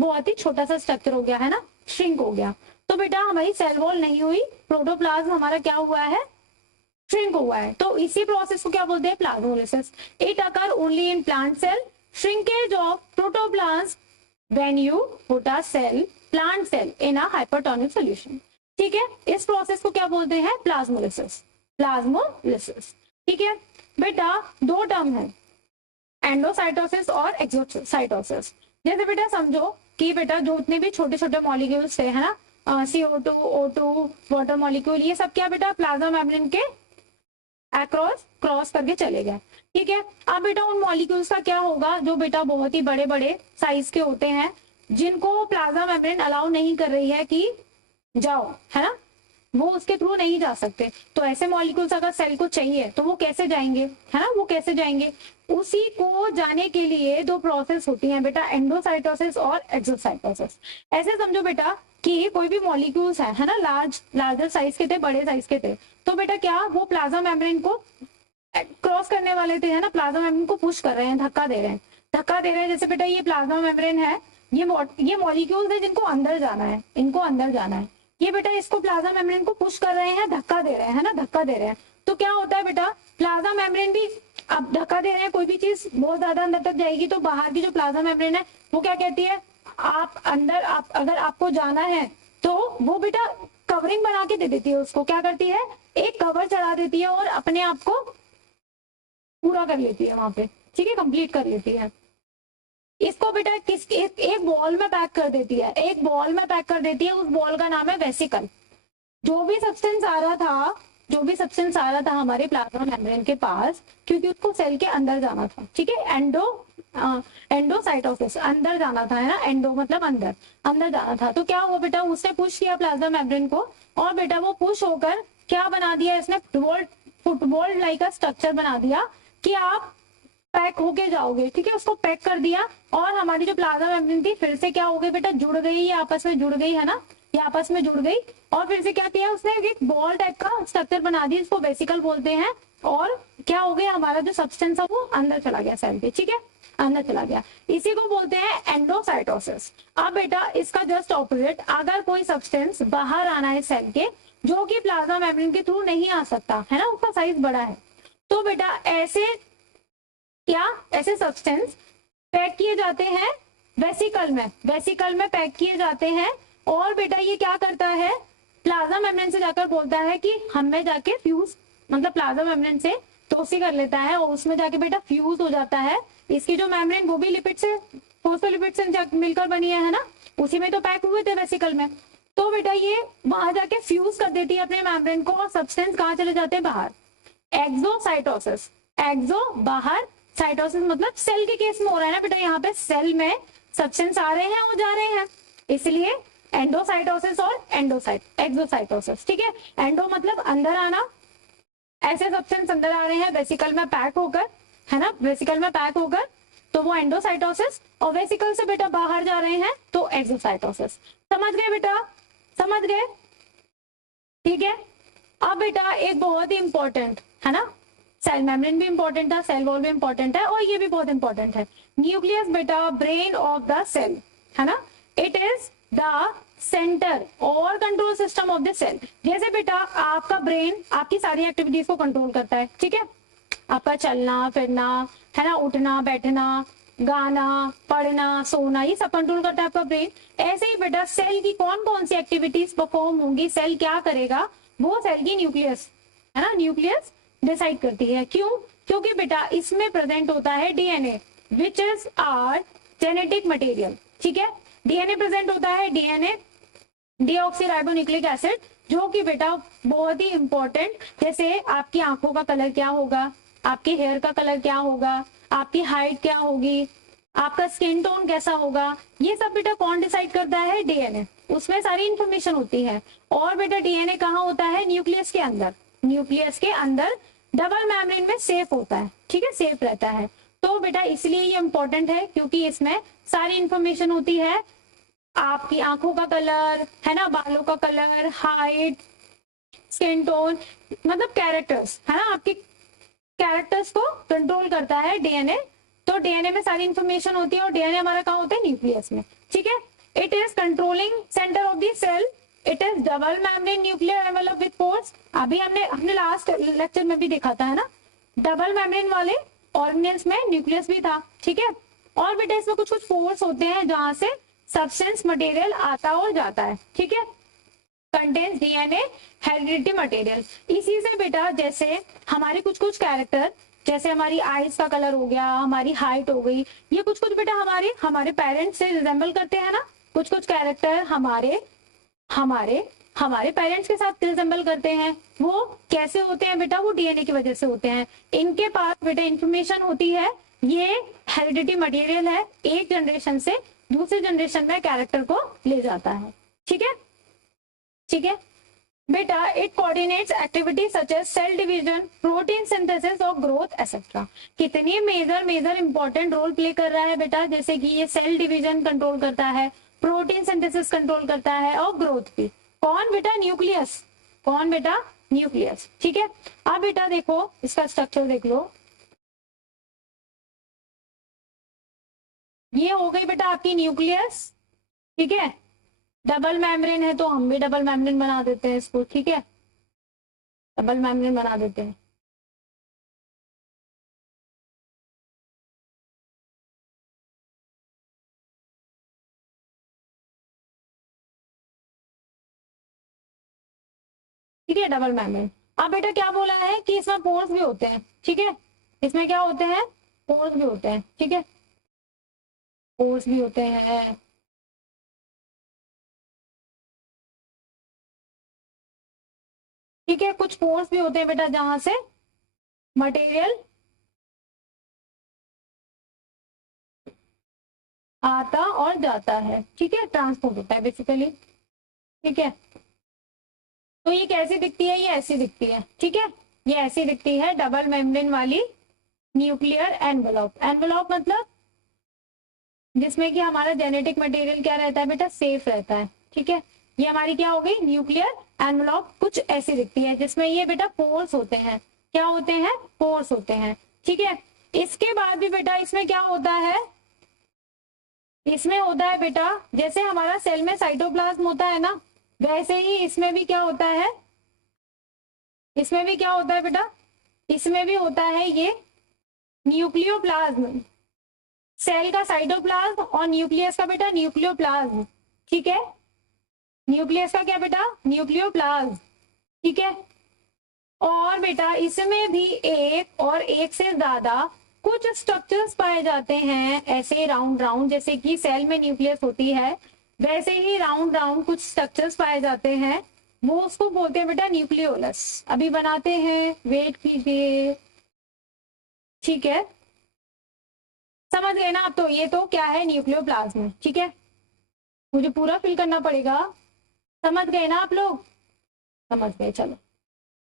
बहुत ही छोटा सा स्ट्रक्चर हो गया, है ना, श्रिंक हो गया। तो बेटा हमारी सेल वॉल नहीं हुई, प्रोटोप्लाज्म हमारा क्या हुआ है, श्रिंक हुआ है। तो इसी प्रोसेस को क्या बोलते हैं, plasmolysis. It occur only in plant cell, shrinkage of protoplasm when you put a cell, plant cell in a hypertonic solution. ठीक है, इस प्रोसेस को क्या बोलते हैं, प्लाज्मोलिसिस। प्लाज्मोलिसिस। ठीक है बेटा, दो टर्म है, एंडोसाइटोसिस और एक्सोसाइटोसिस। जैसे बेटा समझो कि बेटा जो उतने भी छोटे छोटे मॉलिक्यूल्स थे, है ना, CO2, O2, वाटर मॉलिक्यूल, ये सब क्या बेटा प्लाज्मा मेम्ब्रेन के अक्रॉस क्रॉस करके चले गए। ठीक है, अब बेटा उन मॉलिक्यूल्स का क्या होगा जो बेटा बहुत ही बड़े बड़े साइज के होते हैं, जिनको प्लाज्मा मेम्ब्रेन अलाउ नहीं कर रही है कि जाओ, है ना, वो उसके थ्रू नहीं जा सकते। तो ऐसे मॉलिक्यूल्स अगर सेल को चाहिए तो वो कैसे जाएंगे, है ना, वो कैसे जाएंगे? उसी को जाने के लिए दो प्रोसेस होती हैं बेटा, एंडोसाइटोसिस और एक्सोसाइटोसिस। ऐसे समझो बेटा कि कोई भी मॉलिक्यूल्स है ना, लार्जर साइज के थे, बड़े साइज के थे, तो बेटा क्या वो प्लाज्मा मेम्ब्रेन को क्रॉस करने वाले थे, है ना, प्लाज्मा मेम्ब्रेन को पुश कर रहे हैं, धक्का दे रहे हैं, धक्का दे रहे हैं। जैसे बेटा ये प्लाज्मा मेम्ब्रेन है, ये मॉलिक्यूल्स है जिनको अंदर जाना है, इनको अंदर जाना है, ये बेटा इसको प्लाज्मा मेम्ब्रेन को पुश कर रहे हैं, धक्का दे रहे हैं, है ना, धक्का दे रहे हैं। तो क्या होता है बेटा, प्लाज्मा मेम्ब्रेन भी अब धक्का दे रहे हैं, कोई भी चीज बहुत ज्यादा अंदर तक जाएगी तो बाहर की जो प्लाज्मा मेम्ब्रेन है वो क्या कहती है, आप अंदर, आप अगर आपको जाना है तो वो बेटा कवरिंग बना के दे देती है, उसको क्या करती है, एक कवर चढ़ा देती है और अपने आप को पूरा कर लेती है वहां पे, ठीक है, कंप्लीट कर लेती है। इसको बेटा एक बॉल में पैक कर देती है, एक बॉल में पैक कर देती है, उस बॉल का नाम है वेसिकल। जो भी सब्सटेंस आ रहा था, जो भी सब्सटेंस आ रहा था हमारे प्लाज्मा मेम्ब्रेन के पास, क्योंकि उसको सेल के अंदर जाना था, ठीक है, एंडोसाइटोसिस, अंदर जाना था, है ना, एंडो मतलब अंदर, अंदर जाना था। तो क्या हुआ बेटा, उसने पुश किया प्लाज्मा मेम्ब्रेन को, और बेटा वो पुश होकर क्या बना दिया, इसने फुटबॉल लाइक का स्ट्रक्चर बना दिया कि आप पैक होके जाओगे, ठीक है, उसको पैक कर दिया। और हमारी जो प्लाज्मा मेम्ब्रेन थी फिर से क्या हो गई बेटा, जुड़ गई, ये आपस में जुड़ गई, है ना, ये आपस में जुड़ गई, और फिर से क्या किया उसने, एक बॉल टाइप का स्ट्रक्चर बना दिया, इसको वेसिकल बोलते हैं। और क्या हो गया, हमारा जो सब्सटेंस है वो अंदर चला गया सेल के, ठीक है, अंदर चला गया, इसी को बोलते हैं एंडोसाइटोसिस। अब बेटा इसका जस्ट ऑपोजिट, अगर कोई सब्सटेंस बाहर आना है सेल के, जो कि प्लाज्मा मेम्ब्रेन के थ्रू नहीं आ सकता, है ना, उसका साइज बड़ा है, तो बेटा ऐसे सब्सटेंस पैक किए जाते हैं वेसिकल में, वेसिकल में पैक किए जाते हैं। और बेटा ये क्या करता है, प्लाज्मा मेम्ब्रेन से जाकर बोलता है कि हमें जाके फ्यूज, मतलब प्लाज्मा मेम्ब्रेन से टोसी कर लेता है और उसमें जाके बेटा फ्यूज हो जाता है। इसकी जो मेम्ब्रेन वो भी लिपिड से, फोस्फोलिपिड से मिलकर बनी है ना, उसी में तो पैक हुए थे वेसिकल में। तो बेटा ये वहां जाके फ्यूज कर देती है अपने मेम्ब्रेन को, और सब्सटेंस कहाँ चले जाते हैं, बाहर। एक्सोसाइटोसिस, एक्सो बाहर, साइटोसिस मतलब सेल के केस में हो रहा है ना बेटा, यहाँ पे सेल में सब्सटेंस आ रहे हैं और जा रहे हैं, इसलिए एंडोसाइटोसिस और एक्सोसाइटोसिस, ठीक है। एंडो मतलब अंदर आना, ऐसे सब्सटेंस अंदर आ रहे हैं वेसिकल में पैक होकर, है ना, वेसिकल में पैक होकर, तो वो एंडोसाइटोसिस, और वेसिकल से बेटा बाहर जा रहे हैं तो एक्सोसाइटोसिस। समझ गए बेटा, समझ गए, ठीक है। अब बेटा एक बहुत ही इंपॉर्टेंट है ना, सेल मेम्ब्रेन भी इंपॉर्टेंट है, सेल वॉल भी इंपॉर्टेंट है, और ये भी बहुत इंपॉर्टेंट है, न्यूक्लियस बेटा ब्रेन ऑफ द सेल, है ना, इट इज द सेंटर और control system of the cell. जैसे बेटा आपका ब्रेन आपकी सारी एक्टिविटीज को कंट्रोल करता है, ठीक है, आपका चलना फिरना, है ना, उठना बैठना, गाना पढ़ना सोना, ये सब कंट्रोल करता है आपका ब्रेन। ऐसे ही बेटा सेल की कौन कौन सी एक्टिविटीज परफॉर्म होंगी, सेल क्या करेगा, वो सेल की न्यूक्लियस, है ना, न्यूक्लियस डिसाइड करती है। क्यों, क्योंकि बेटा इसमें प्रेजेंट होता है DNA, which is our genetic material, ठीक है, डीएनए प्रेजेंट होता है, डीएनए डीऑक्सीराइबोन्यूक्लिक एसिड, जो कि बेटा बहुत ही इंपॉर्टेंट, जैसे आपकी आंखों का कलर क्या होगा, आपके हेयर का कलर क्या होगा, आपकी हाइट क्या होगी, आपका स्किन टोन कैसा होगा, ये सब बेटा कौन डिसाइड करता है, डीएनए, उसमें सारी इंफॉर्मेशन होती है। और बेटा डीएनए कहाँ होता है, न्यूक्लियस के अंदर, न्यूक्लियस के अंदर डबल मेम्ब्रेन में सेफ होता है, ठीक है, सेफ रहता है। तो बेटा इसलिए ये इंपॉर्टेंट है क्योंकि इसमें सारी इंफॉर्मेशन होती है, आपकी आंखों का कलर, है ना, बालों का कलर, हाइट, स्किन टोन, मतलब कैरेक्टर्स, है ना, आपके कैरेक्टर्स को कंट्रोल करता है डीएनए। तो डीएनए में सारी इंफॉर्मेशन होती है, और डीएनए हमारा कहाँ होता है, न्यूक्लियस में, ठीक है। It is controlling centre of the cell, it is double membrane nuclear envelope with pores. अभी हमने लास्ट लेक्चर में भी देखा था, है ना, डबल मेम्ब्रेन वाले ऑर्गेनेल्स में न्यूक्लियस भी था, ठीक है। और बेटा इसमें कुछ कुछ पोर्स होते हैं जहां से सब्सटेंस मटेरियल आता और जाता है, ठीक है, कंटेन्स डीएनए हेरिडिटी मटेरियल। इसी से बेटा जैसे हमारे कुछ कुछ कैरेक्टर, जैसे हमारी आईज का कलर हो गया, हमारी हाइट हो गई, ये कुछ कुछ बेटा हमारे पेरेंट्स से रिजेंबल करते हैं ना, कुछ कुछ कैरेक्टर हमारे हमारे हमारे पेरेंट्स के साथ रिजेंबल करते हैं। वो कैसे होते हैं बेटा? वो डीएनए की वजह से होते हैं। इनके पास बेटा इंफॉर्मेशन होती है, ये हेरिडिटी मटेरियल है, एक जनरेशन से दूसरी जनरेशन में कैरेक्टर को ले जाता है। ठीक है, ठीक है बेटा। It coordinates activity such as cell division, protein synthesis और ग्रोथ एक्सेट्रा। कितनी मेजर इंपॉर्टेंट रोल प्ले कर रहा है बेटा? जैसे कि ये सेल डिवीजन कंट्रोल करता है, प्रोटीन सिंथेसिस कंट्रोल करता है और ग्रोथ भी। कौन बेटा? न्यूक्लियस। कौन बेटा? न्यूक्लियस। ठीक है, अब बेटा देखो इसका स्ट्रक्चर देख लो। ये हो गई बेटा आपकी न्यूक्लियस। ठीक है, डबल मेम्ब्रेन है तो हम भी डबल मेम्ब्रेन बना देते हैं इसको। ठीक है, डबल मेम्ब्रेन बना देते हैं। ठीक है, डबल मेम्ब्रेन। अब बेटा क्या बोला है कि इसमें पोर्स भी होते हैं। ठीक है, इसमें क्या होते हैं? पोर्स भी होते हैं। ठीक है, पोर्स भी होते हैं। ठीक है, कुछ पोर्स भी होते हैं बेटा जहां से मटेरियल आता और जाता है। ठीक है, ट्रांसपोर्ट होता है बेसिकली। ठीक है, तो ये कैसी दिखती है? ये ऐसी दिखती है। ठीक है, ये ऐसी दिखती है, डबल मेम्ब्रेन वाली न्यूक्लियर एनवेलप। एनवेलप मतलब जिसमें कि हमारा जेनेटिक मटेरियल क्या रहता है बेटा? सेफ रहता है। ठीक है, ये हमारी क्या हो गई? न्यूक्लियर एनवेलप कुछ ऐसी दिखती है, जिसमें ये बेटा पोर्स होते हैं। क्या होते हैं? पोर्स होते हैं। ठीक है, इसके बाद भी बेटा इसमें क्या होता है? इसमें होता है बेटा, जैसे हमारा सेल में साइटोप्लाज्म होता है ना, वैसे ही इसमें भी क्या होता है? इसमें भी क्या होता है बेटा? इसमें भी होता है ये न्यूक्लियोप्लाज्म। सेल का साइटोप्लाज्म और न्यूक्लियस का बेटा न्यूक्लियोप्लाज्म। ठीक है, न्यूक्लियस का क्या बेटा? न्यूक्लियोप्लाज्म। ठीक है, और बेटा इसमें भी एक और एक से ज्यादा कुछ स्ट्रक्चर्स पाए जाते हैं, ऐसे राउंड राउंड, जैसे कि सेल में न्यूक्लियस होती है वैसे ही राउंड राउंड कुछ स्ट्रक्चर्स पाए जाते हैं। वो उसको बोलते हैं बेटा न्यूक्लियोलस। अभी बनाते हैं, वेट कीजिए। ठीक है, समझ गए ना आप? तो ये तो क्या है? न्यूक्लियोप्लाज्म। ठीक है, मुझे पूरा फिल करना पड़ेगा। समझ गए ना आप लोग? समझ गए, चलो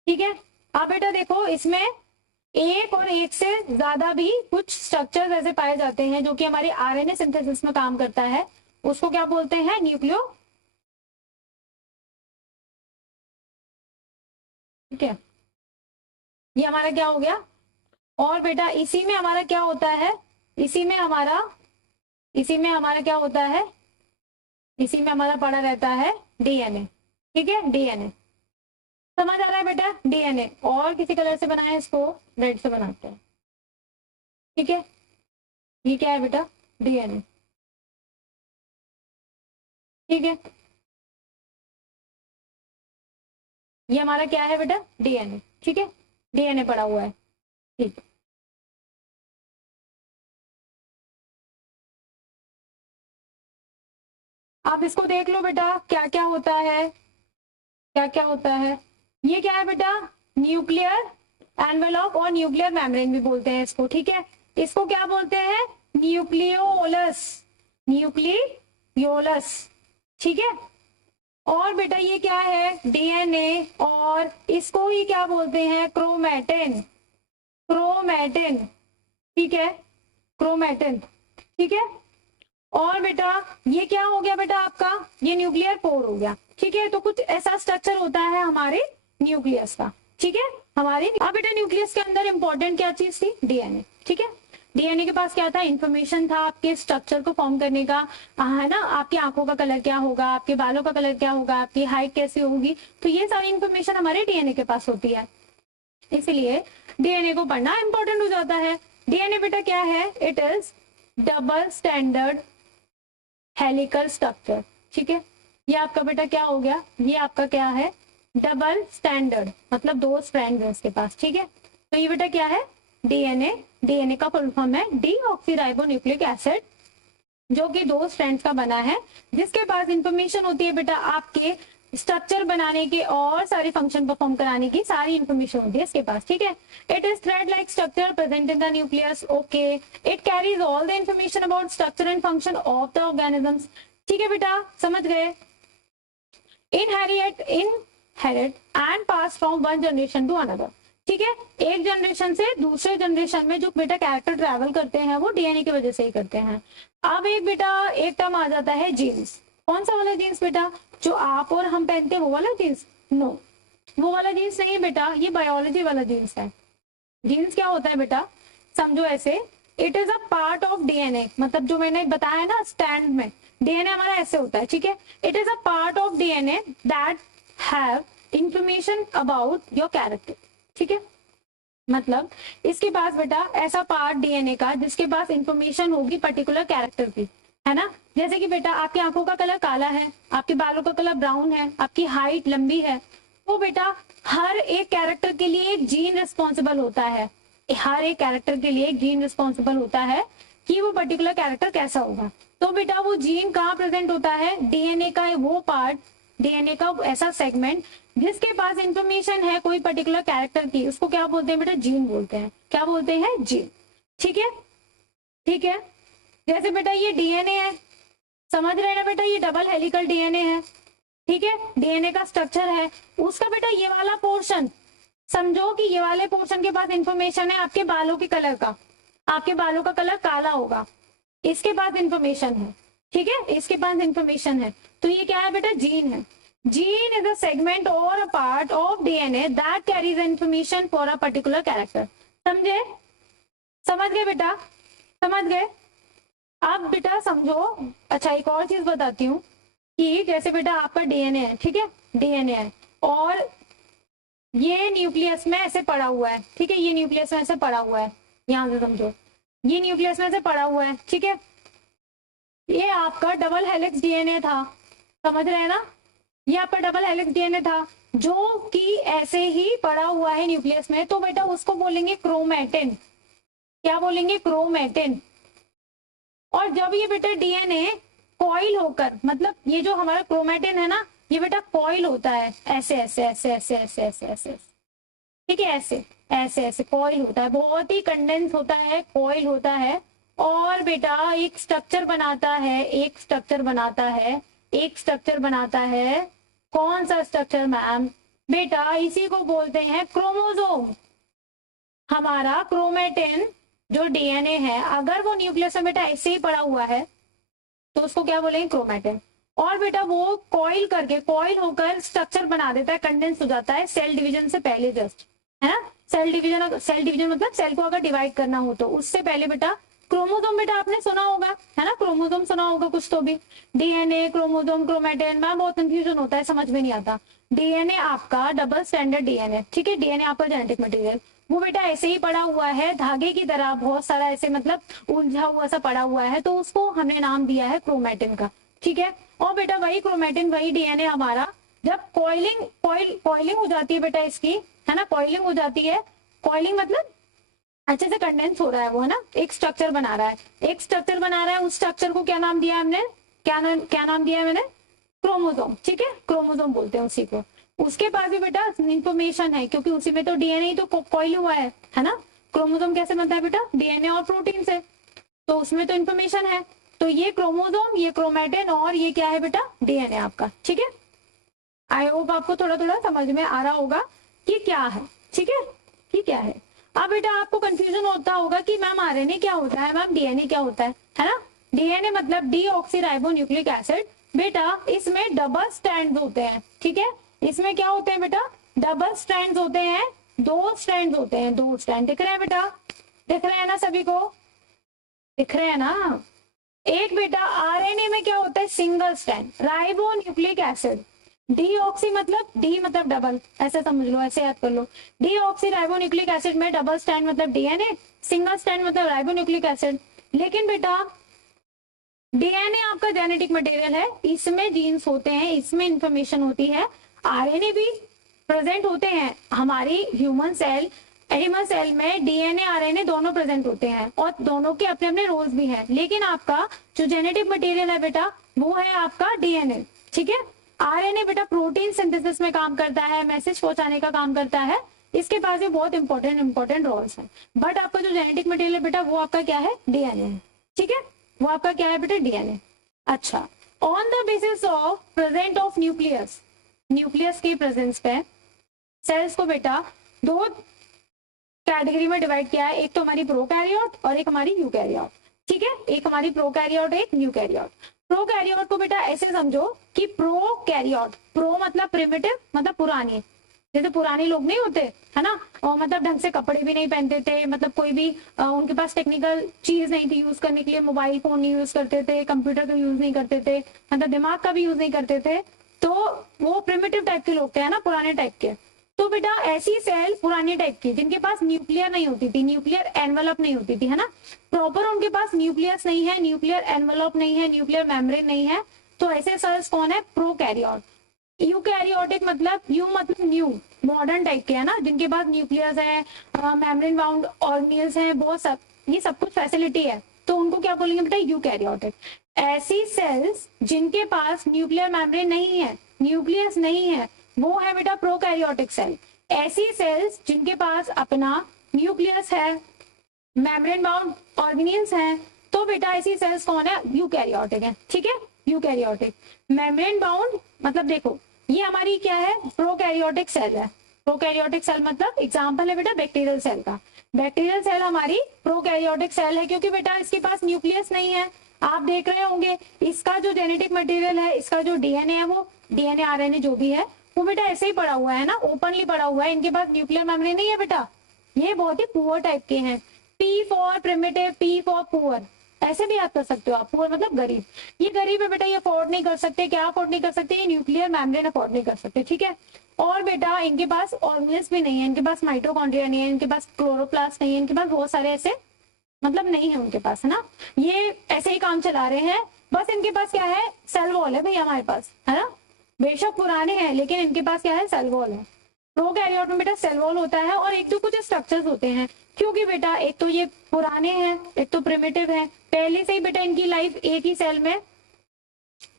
ठीक है। अब बेटा देखो, इसमें एक और एक से ज्यादा भी कुछ स्ट्रक्चर्स ऐसे पाए जाते हैं जो कि हमारे आरएनए सिंथेसिस में काम करता है। उसको क्या बोलते हैं? न्यूक्लियो। ठीक है, ये हमारा क्या हो गया? और बेटा इसी में हमारा क्या होता है? इसी में हमारा क्या होता है? इसी में हमारा पड़ा रहता है डीएनए। ठीक है, डीएनए। समझ आ रहा है बेटा? डीएनए। और किसी कलर से बनाए इसको, रेड से बनाते हैं। ठीक है, ये क्या है बेटा? डीएनए। ठीक है, ये हमारा क्या है बेटा? डीएनए। ठीक है, डीएनए पड़ा हुआ है। ठीक है, आप इसको देख लो बेटा, क्या क्या होता है, क्या क्या होता है। ये क्या है बेटा? न्यूक्लियर एनवेलप और न्यूक्लियर मेम्ब्रेन भी बोलते हैं इसको। ठीक है, इसको क्या बोलते हैं? न्यूक्लियोलस। न्यूक्लियोलस। ठीक है, और बेटा ये क्या है? डीएनए। और इसको ही क्या बोलते हैं? क्रोमैटिन। क्रोमैटिन। ठीक है, क्रोमैटिन। ठीक है, और बेटा ये क्या हो गया बेटा आपका? ये न्यूक्लियर पोर हो गया। ठीक है, तो कुछ ऐसा स्ट्रक्चर होता है हमारे न्यूक्लियस का। ठीक है, हमारे अब बेटा न्यूक्लियस के अंदर इंपॉर्टेंट क्या चीज थी? डीएनए। ठीक है, डीएनए के पास क्या था? इंफॉर्मेशन था आपके स्ट्रक्चर को फॉर्म करने का, है ना? आपकी आंखों का कलर क्या होगा, आपके बालों का कलर क्या होगा, आपकी हाइट कैसी होगी, तो ये सारी इंफॉर्मेशन हमारे डीएनए के पास होती है। इसलिए डीएनए को पढ़ना इंपॉर्टेंट हो जाता है। डीएनए बेटा क्या है? It is double standard helical structure. ठीक है, ये आपका बेटा क्या हो गया? ये आपका क्या है? डबल स्टैंडर्ड, मतलब दो स्ट्रैंड है इसके पास। ठीक है, तो ये बेटा क्या है? डीएनए। डीएनए का फुल फॉर्म है डीऑक्सीराइबोन्यूक्लिक एसिड जो कि 2 स्ट्रैंड्स का बना है, जिसके पास इंफॉर्मेशन होती है बेटा आपके स्ट्रक्चर बनाने की और सारे फंक्शन परफॉर्म कराने की सारी इंफॉर्मेशन होती है इसके पास, ठीक है। It is thread like structure present in the nucleus, okay. It carries all the information about structure and function of the organisms, ठीक है बेटा, समझ गए। Inherit and pass from one generation to another, ठीक है। एक जनरेशन से दूसरे जनरेशन में जो बेटा कैरेक्टर ट्रैवल करते हैं वो डीएनए की वजह से ही करते हैं। अब एक टर्म आ जाता है जीन्स। कौन सा वाला जीन्स बेटा, जो आप और हम पहनते हैं वो वाला जीन्स? नो, वो वाला जीन्स नहीं बेटा, ये बायोलॉजी वाला जीन्स है। जीन्स क्या होता है बेटा, समझो ऐसे, it is a part of DNA, मतलब जो मैंने बताया ना स्टैंड में, डीएनए हमारा ऐसे होता है, ठीक है। It is a part of DNA that have information about your character, ठीक है। मतलब इसके पास बेटा ऐसा पार्ट डीएनए का जिसके पास इंफॉर्मेशन होगी पर्टिकुलर कैरेक्टर की, है ना। जैसे कि बेटा आपकी आंखों का कलर काला है, आपके बालों का कलर ब्राउन है, आपकी हाइट लंबी है, तो बेटा हर एक कैरेक्टर के लिए एक जीन रिस्पॉन्सिबल होता है, हर एक कैरेक्टर के लिए एक जीन रिस्पॉन्सिबल होता है कि वो पर्टिकुलर कैरेक्टर कैसा होगा। तो बेटा वो जीन कहाँ प्रेजेंट होता है, डीएनए का वो पार्ट, डीएनए का ऐसा सेगमेंट जिसके पास इंफॉर्मेशन है कोई पर्टिकुलर कैरेक्टर की, उसको क्या बोलते हैं बेटा, जीन बोलते हैं। क्या बोलते हैं, जीन, ठीक है, ठीक है। जैसे बेटा ये डीएनए है, समझ रहे हैं ना बेटा, ये डबल हेलिकल डीएनए है, ठीक है, डीएनए का स्ट्रक्चर है उसका बेटा ये वाला पोर्शन, समझो कि ये वाले पोर्शन के पास इंफॉर्मेशन है आपके बालों के कलर का, आपके बालों का कलर काला होगा, इसके पास इंफॉर्मेशन है, ठीक है, इसके पास इंफॉर्मेशन है, तो ये क्या है बेटा, जीन है। जीन इज अ सेगमेंट और a part of DNA that carries information for a particular character, समझे, समझ गए बेटा, समझ गए। अब बेटा समझो, अच्छा एक और चीज बताती हूँ कि जैसे बेटा आपका डीएनए है, ठीक है, डीएनए है और ये न्यूक्लियस में ऐसे पड़ा हुआ है, ठीक है, ये न्यूक्लियस में ऐसे पड़ा हुआ है, यहां से समझो, ये न्यूक्लियस में ऐसे पड़ा हुआ है, ठीक है, ये आपका डबल हेलिक्स डीएनए था, समझ रहे हैं ना, ये आपका डबल हेलिक्स डीएनए था जो कि ऐसे ही पड़ा हुआ है न्यूक्लियस में, तो बेटा उसको बोलेंगे क्रोमैटिन, क्या बोलेंगे, क्रोमैटिन। और जब ये बेटा डीएनए कॉइल होकर, मतलब ये जो हमारा क्रोमैटिन है ना, ये बेटा कॉइल होता है ऐसे ऐसे ऐसे ऐसे ऐसे ऐसे ऐसे, ठीक है, ऐसे ऐसे ऐसे कॉइल होता है, बहुत ही कंडेंस होता है, कॉइल होता है, और बेटा एक स्ट्रक्चर बनाता है, एक स्ट्रक्चर बनाता है, एक स्ट्रक्चर बनाता है। कौन सा स्ट्रक्चर मैम, बेटा इसी को बोलते हैं क्रोमोसोम। हमारा क्रोमैटिन जो डीएनए है, अगर वो न्यूक्लियस में बेटा ऐसे ही पड़ा हुआ है तो उसको क्या बोलेंगे, क्रोमैटिन। और बेटा वो कॉइल करके, कॉइल होकर स्ट्रक्चर बना देता है, कंडेंस हो जाता है सेल डिवीजन से पहले, जस्ट, है ना, सेल डिवीजन मतलब सेल को अगर डिवाइड करना हो तो उससे पहले बेटा क्रोमोसोम, बेटा आपने सुना होगा, है ना, क्रोमोसोम सुना होगा कुछ तो भी, डीएनए, क्रोमोसोम, क्रोमैटिन, मैम बहुत कंफ्यूजन होता है, समझ में नहीं आता। डीएनए आपका डबल स्टैंडर्ड डीएनए, ठीक है, डीएनए आपका जेनेटिक मटेरियल, वो बेटा ऐसे ही पड़ा हुआ है धागे की तरह, बहुत सारा ऐसे मतलब उलझा हुआ सा पड़ा हुआ है, तो उसको हमने नाम दिया है क्रोमैटिन का, ठीक है। और बेटा वही क्रोमैटिन, वही डीएनए हमारा जब कॉइलिंग हो जाती है बेटा इसकी, है ना, कॉइलिंग हो जाती है, कॉइलिंग मतलब अच्छे से कंडेंस हो रहा है वो, है ना, एक स्ट्रक्चर बना रहा है, एक स्ट्रक्चर बना रहा है, उस स्ट्रक्चर को क्या नाम दिया हमने, क्या नाम दिया है मैंने, क्रोमोसोम, ठीक है, क्रोमोसोम बोलते हैं उसी को। उसके पास भी बेटा इंफॉर्मेशन है, क्योंकि उसी में तो डीएनए ही तो कॉइल हुआ है ना। क्रोमोसोम कैसे बनता है बेटा, डीएनए और प्रोटीन से, तो उसमें तो इंफॉर्मेशन है, तो ये क्रोमोसोम, ये क्रोमैटिन, और ये क्या है बेटा, डीएनए आपका, ठीक है। आई होप आपको थोड़ा थोड़ा समझ में आ रहा होगा कि क्या है, ठीक है, कि क्या है। अब बेटा आपको कंफ्यूजन होता होगा कि मैम आरएनए क्या होता है, मैम डीएनए क्या होता है ना। डीएनए मतलब डीऑक्सीराइबोन्यूक्लिक एसिड, बेटा इसमें डबल स्ट्रैंड्स होते हैं, ठीक है, इसमें क्या होते हैं बेटा, डबल स्ट्रैंड्स होते हैं, 2 स्ट्रैंड्स होते हैं, 2 स्ट्रैंड दिख रहे हैं बेटा, दिख रहे हैं ना सभी को, दिख रहे हैं ना। एक बेटा आरएनए में क्या होता है, single strand ribonucleic acid, deoxy मतलब डी मतलब डबल, ऐसे समझ लो, ऐसे याद कर लो, डीऑक्सी राइबोन्यूक्लिक एसिड में डबल स्ट्रैंड मतलब डीएनए, सिंगल स्ट्रैंड मतलब राइबोन्यूक्लिक एसिड। लेकिन बेटा डीएनए आपका जेनेटिक मटेरियल है, इसमें जीन्स होते हैं, इसमें इंफॉर्मेशन होती है, आरएनए भी प्रेजेंट होते हैं, हमारी ह्यूमन सेल एनिमल सेल में डीएनए आरएनए दोनों प्रेजेंट होते हैं और दोनों के अपने अपने रोल्स भी हैं, लेकिन आपका जो जेनेटिक मटेरियल है बेटा वो है आपका डीएनए, ठीक है। आरएनए बेटा प्रोटीन सिंथेसिस में काम करता है, मैसेज पहुंचाने का काम करता है, इसके पास भी बहुत इंपॉर्टेंट रोल्स हैं। बट आपका जो जेनेटिक मटेरियल है बेटा वो आपका क्या है, डीएनए है, ठीक है, वो आपका क्या है बेटा, डीएनए। अच्छा, on the basis of present of nucleus, nucleus के प्रेजेंस पे सेल्स को बेटा दो कैटेगरी में डिवाइड किया है, एक तो हमारी प्रोकैरियोट और एक हमारी यूकैरियोट, ठीक है, एक हमारी प्रोकैरियोट एक यूकैरियोट। प्रोकैरियोट को बेटा ऐसे समझो कि प्रोकैरियोट, प्रो मतलब प्रिमिटिव मतलब पुरानी, जैसे पुराने लोग नहीं होते है ना, और मतलब ढंग से कपड़े भी नहीं पहनते थे, मतलब कोई भी उनके पास टेक्निकल चीज नहीं थी यूज करने के लिए, मोबाइल फोन नहीं यूज करते थे, कंप्यूटर का यूज नहीं करते थे, मतलब दिमाग का भी यूज नहीं करते थे, तो वो प्रिमिटिव टाइप के लोग थे है ना, पुराने टाइप के। तो बेटा ऐसी सेल पुराने टाइप की जिनके पास न्यूक्लियर नहीं होती थी, न्यूक्लियर एनवेलप नहीं होती थी है ना, प्रॉपर उनके पास न्यूक्लियस नहीं है, न्यूक्लियर एनवेलप नहीं है, न्यूक्लियर मेम्ब्रेन नहीं है, तो ऐसे सेल्स कौन है, प्रोकैरियोट। यूकैरियोटिक मतलब यू मतलब न्यू, मॉडर्न टाइप के है ना, जिनके पास न्यूक्लियस है, मेम्ब्रेन बाउंड ऑर्गेनेल्स हैं, बहुत सब ये सब कुछ फैसिलिटी है, तो उनको क्या बोलेंगे बेटा, यूकैरियोटिक। ऐसी सेल्स जिनके पास न्यूक्लियर मेम्ब्रेन नहीं है, न्यूक्लियस नहीं है, वो है बेटा प्रोकैरियोटिक सेल। ऐसी सेल्स जिनके पास अपना न्यूक्लियस है, मेम्ब्रेन बाउंड ऑर्गेनेल्स हैं, तो बेटा ऐसी सेल्स कौन है, यूकैरियोटिक है, ठीक है, यूकैरियोटिक। मेम्ब्रेन बाउंड मतलब देखो ये हमारी क्या है, प्रोकैरियोटिक सेल है, प्रोकैरियोटिक सेल मतलब एग्जांपल है बेटा बैक्टीरियल सेल का, बैक्टीरियल सेल हमारी प्रोकैरियोटिक सेल है, क्योंकि बेटा इसके पास न्यूक्लियस नहीं है। आप देख रहे होंगे इसका जो जेनेटिक मटेरियल है, इसका जो डीएनए है, वो डीएनए आरएनए जो भी है वो बेटा ऐसे ही पड़ा हुआ है ना, ओपनली पड़ा हुआ है, इनके पास न्यूक्लियर मेम्ब्रेन नहीं है बेटा, ये बहुत ही पुअर टाइप के हैं। P for primitive, P for poor, ऐसे भी याद कर सकते हो आप, पुअर मतलब गरीब, ये गरीब है बेटा, ये अफोर्ड नहीं कर सकते, क्या अफोर्ड नहीं कर सकते, ये न्यूक्लियर मेम्ब्रेन अफोर्ड नहीं कर सकते, ठीक है। और बेटा इनके पास ऑर्गेनेल्स भी नहीं है, इनके पास माइटोकॉन्ड्रिया नहीं है, इनके पास क्लोरोप्लास्ट नहीं है, इनके पास बहुत सारे ऐसे मतलब नहीं है उनके पास है ना, ये ऐसे ही काम चला रहे हैं, बस इनके पास क्या है, सेल वॉल है भैया हमारे पास है ना, बेशक पुराने हैं लेकिन इनके पास क्या है, सेल वॉल है। प्रोकैरियोट में बेटा सेल वॉल होता है और एक तो कुछ स्ट्रक्चर्स होते हैं, क्योंकि बेटा एक तो ये पुराने हैं, एक तो प्रिमिटिव है, पहले से ही बेटा इनकी लाइफ एक ही सेल में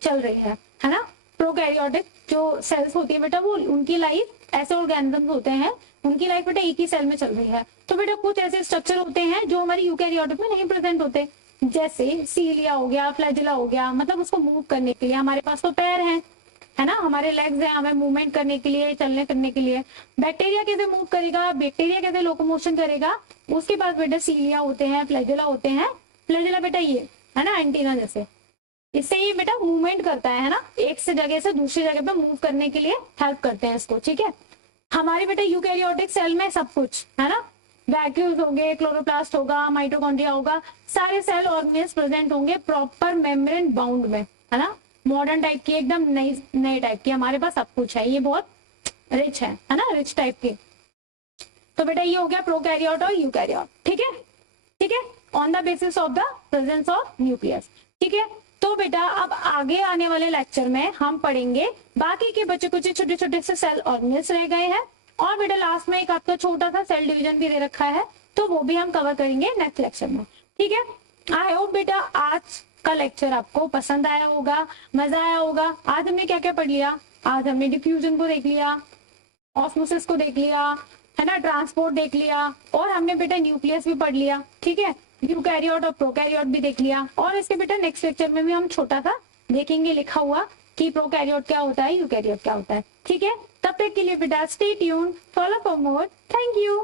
चल रही है ना। प्रोकैरियोटिक जो सेल्स होती है बेटा वो उनकी लाइफ, ऐसे ऑर्गेनिजम्स होते हैं उनकी लाइफ बेटा एक ही सेल में चल रही है, तो बेटा कुछ ऐसे स्ट्रक्चर होते हैं जो हमारी यूकैरियोटिक में नहीं प्रेजेंट होते, जैसे सीलिया हो गया, फ्लैजिला हो गया, मतलब उसको मूव करने के लिए हमारे पास तो पैर हैं है ना, हमारे लेग्स हैं हमें मूवमेंट करने के लिए, चलने फिरने के लिए। बैक्टीरिया कैसे मूव करेगा, बैक्टीरिया कैसे लोकोमोशन करेगा, उसके पास बेटा सीलिया होते हैं, फ्लैजिला होते हैं, फ्लैजिला बेटा ये है ना एंटीना जैसे, इससे ये बेटा मूवमेंट करता है ना, एक से जगह से दूसरी जगह पे मूव करने के लिए हेल्प करते हैं इसको, ठीक है। हमारे बेटा यूकैरियोटिक सेल में सब कुछ है ना, वैक्यूल्स होंगे, क्लोरोप्लास्ट होगा, माइटोकॉन्ड्रिया होगा, सारे सेल ऑर्गेनेल्स प्रेजेंट होंगे प्रॉपर मेम्ब्रेन बाउंड में है ना, मॉडर्न टाइप की एकदम नई टाइप की, हमारे पास सब कुछ है, ये बहुत रिच है ना, रिच टाइप की। तो बेटा ये हो गया प्रोकैरियोट और यूकैरियोट, ठीक है, ठीक है, on the basis of the presence of nucleus, ठीक है। तो बेटा अब आगे आने वाले लेक्चर में हम पढ़ेंगे बाकी के बच्चे कुछ छोटे छोटे से सेल ऑर्गेनेल्स रह गए हैं, और बेटा लास्ट में एक आपका छोटा सा सेल डिवीजन भी दे रखा है, तो वो भी हम कवर करेंगे नेक्स्ट लेक्चर में, ठीक है। आई होप बेटा आज का लेक्चर आपको पसंद आया होगा, मजा आया होगा। आज हमने क्या क्या पढ़ लिया, आज हमने डिफ्यूजन को देख लिया, ऑस्मोसिस को देख लिया है ना, ट्रांसपोर्ट देख लिया, और हमने बेटा न्यूक्लियस भी पढ़ लिया, ठीक है, यूकैरियोट और प्रोकैरियोट भी देख लिया, और इसके बेटा नेक्स्ट लेक्चर में भी हम छोटा सा देखेंगे लिखा हुआ कि प्रोकैरियोट क्या होता है, यूकैरियोट क्या होता है, ठीक है। तब तक के लिए बेटा stay tuned, follow for more, thank you.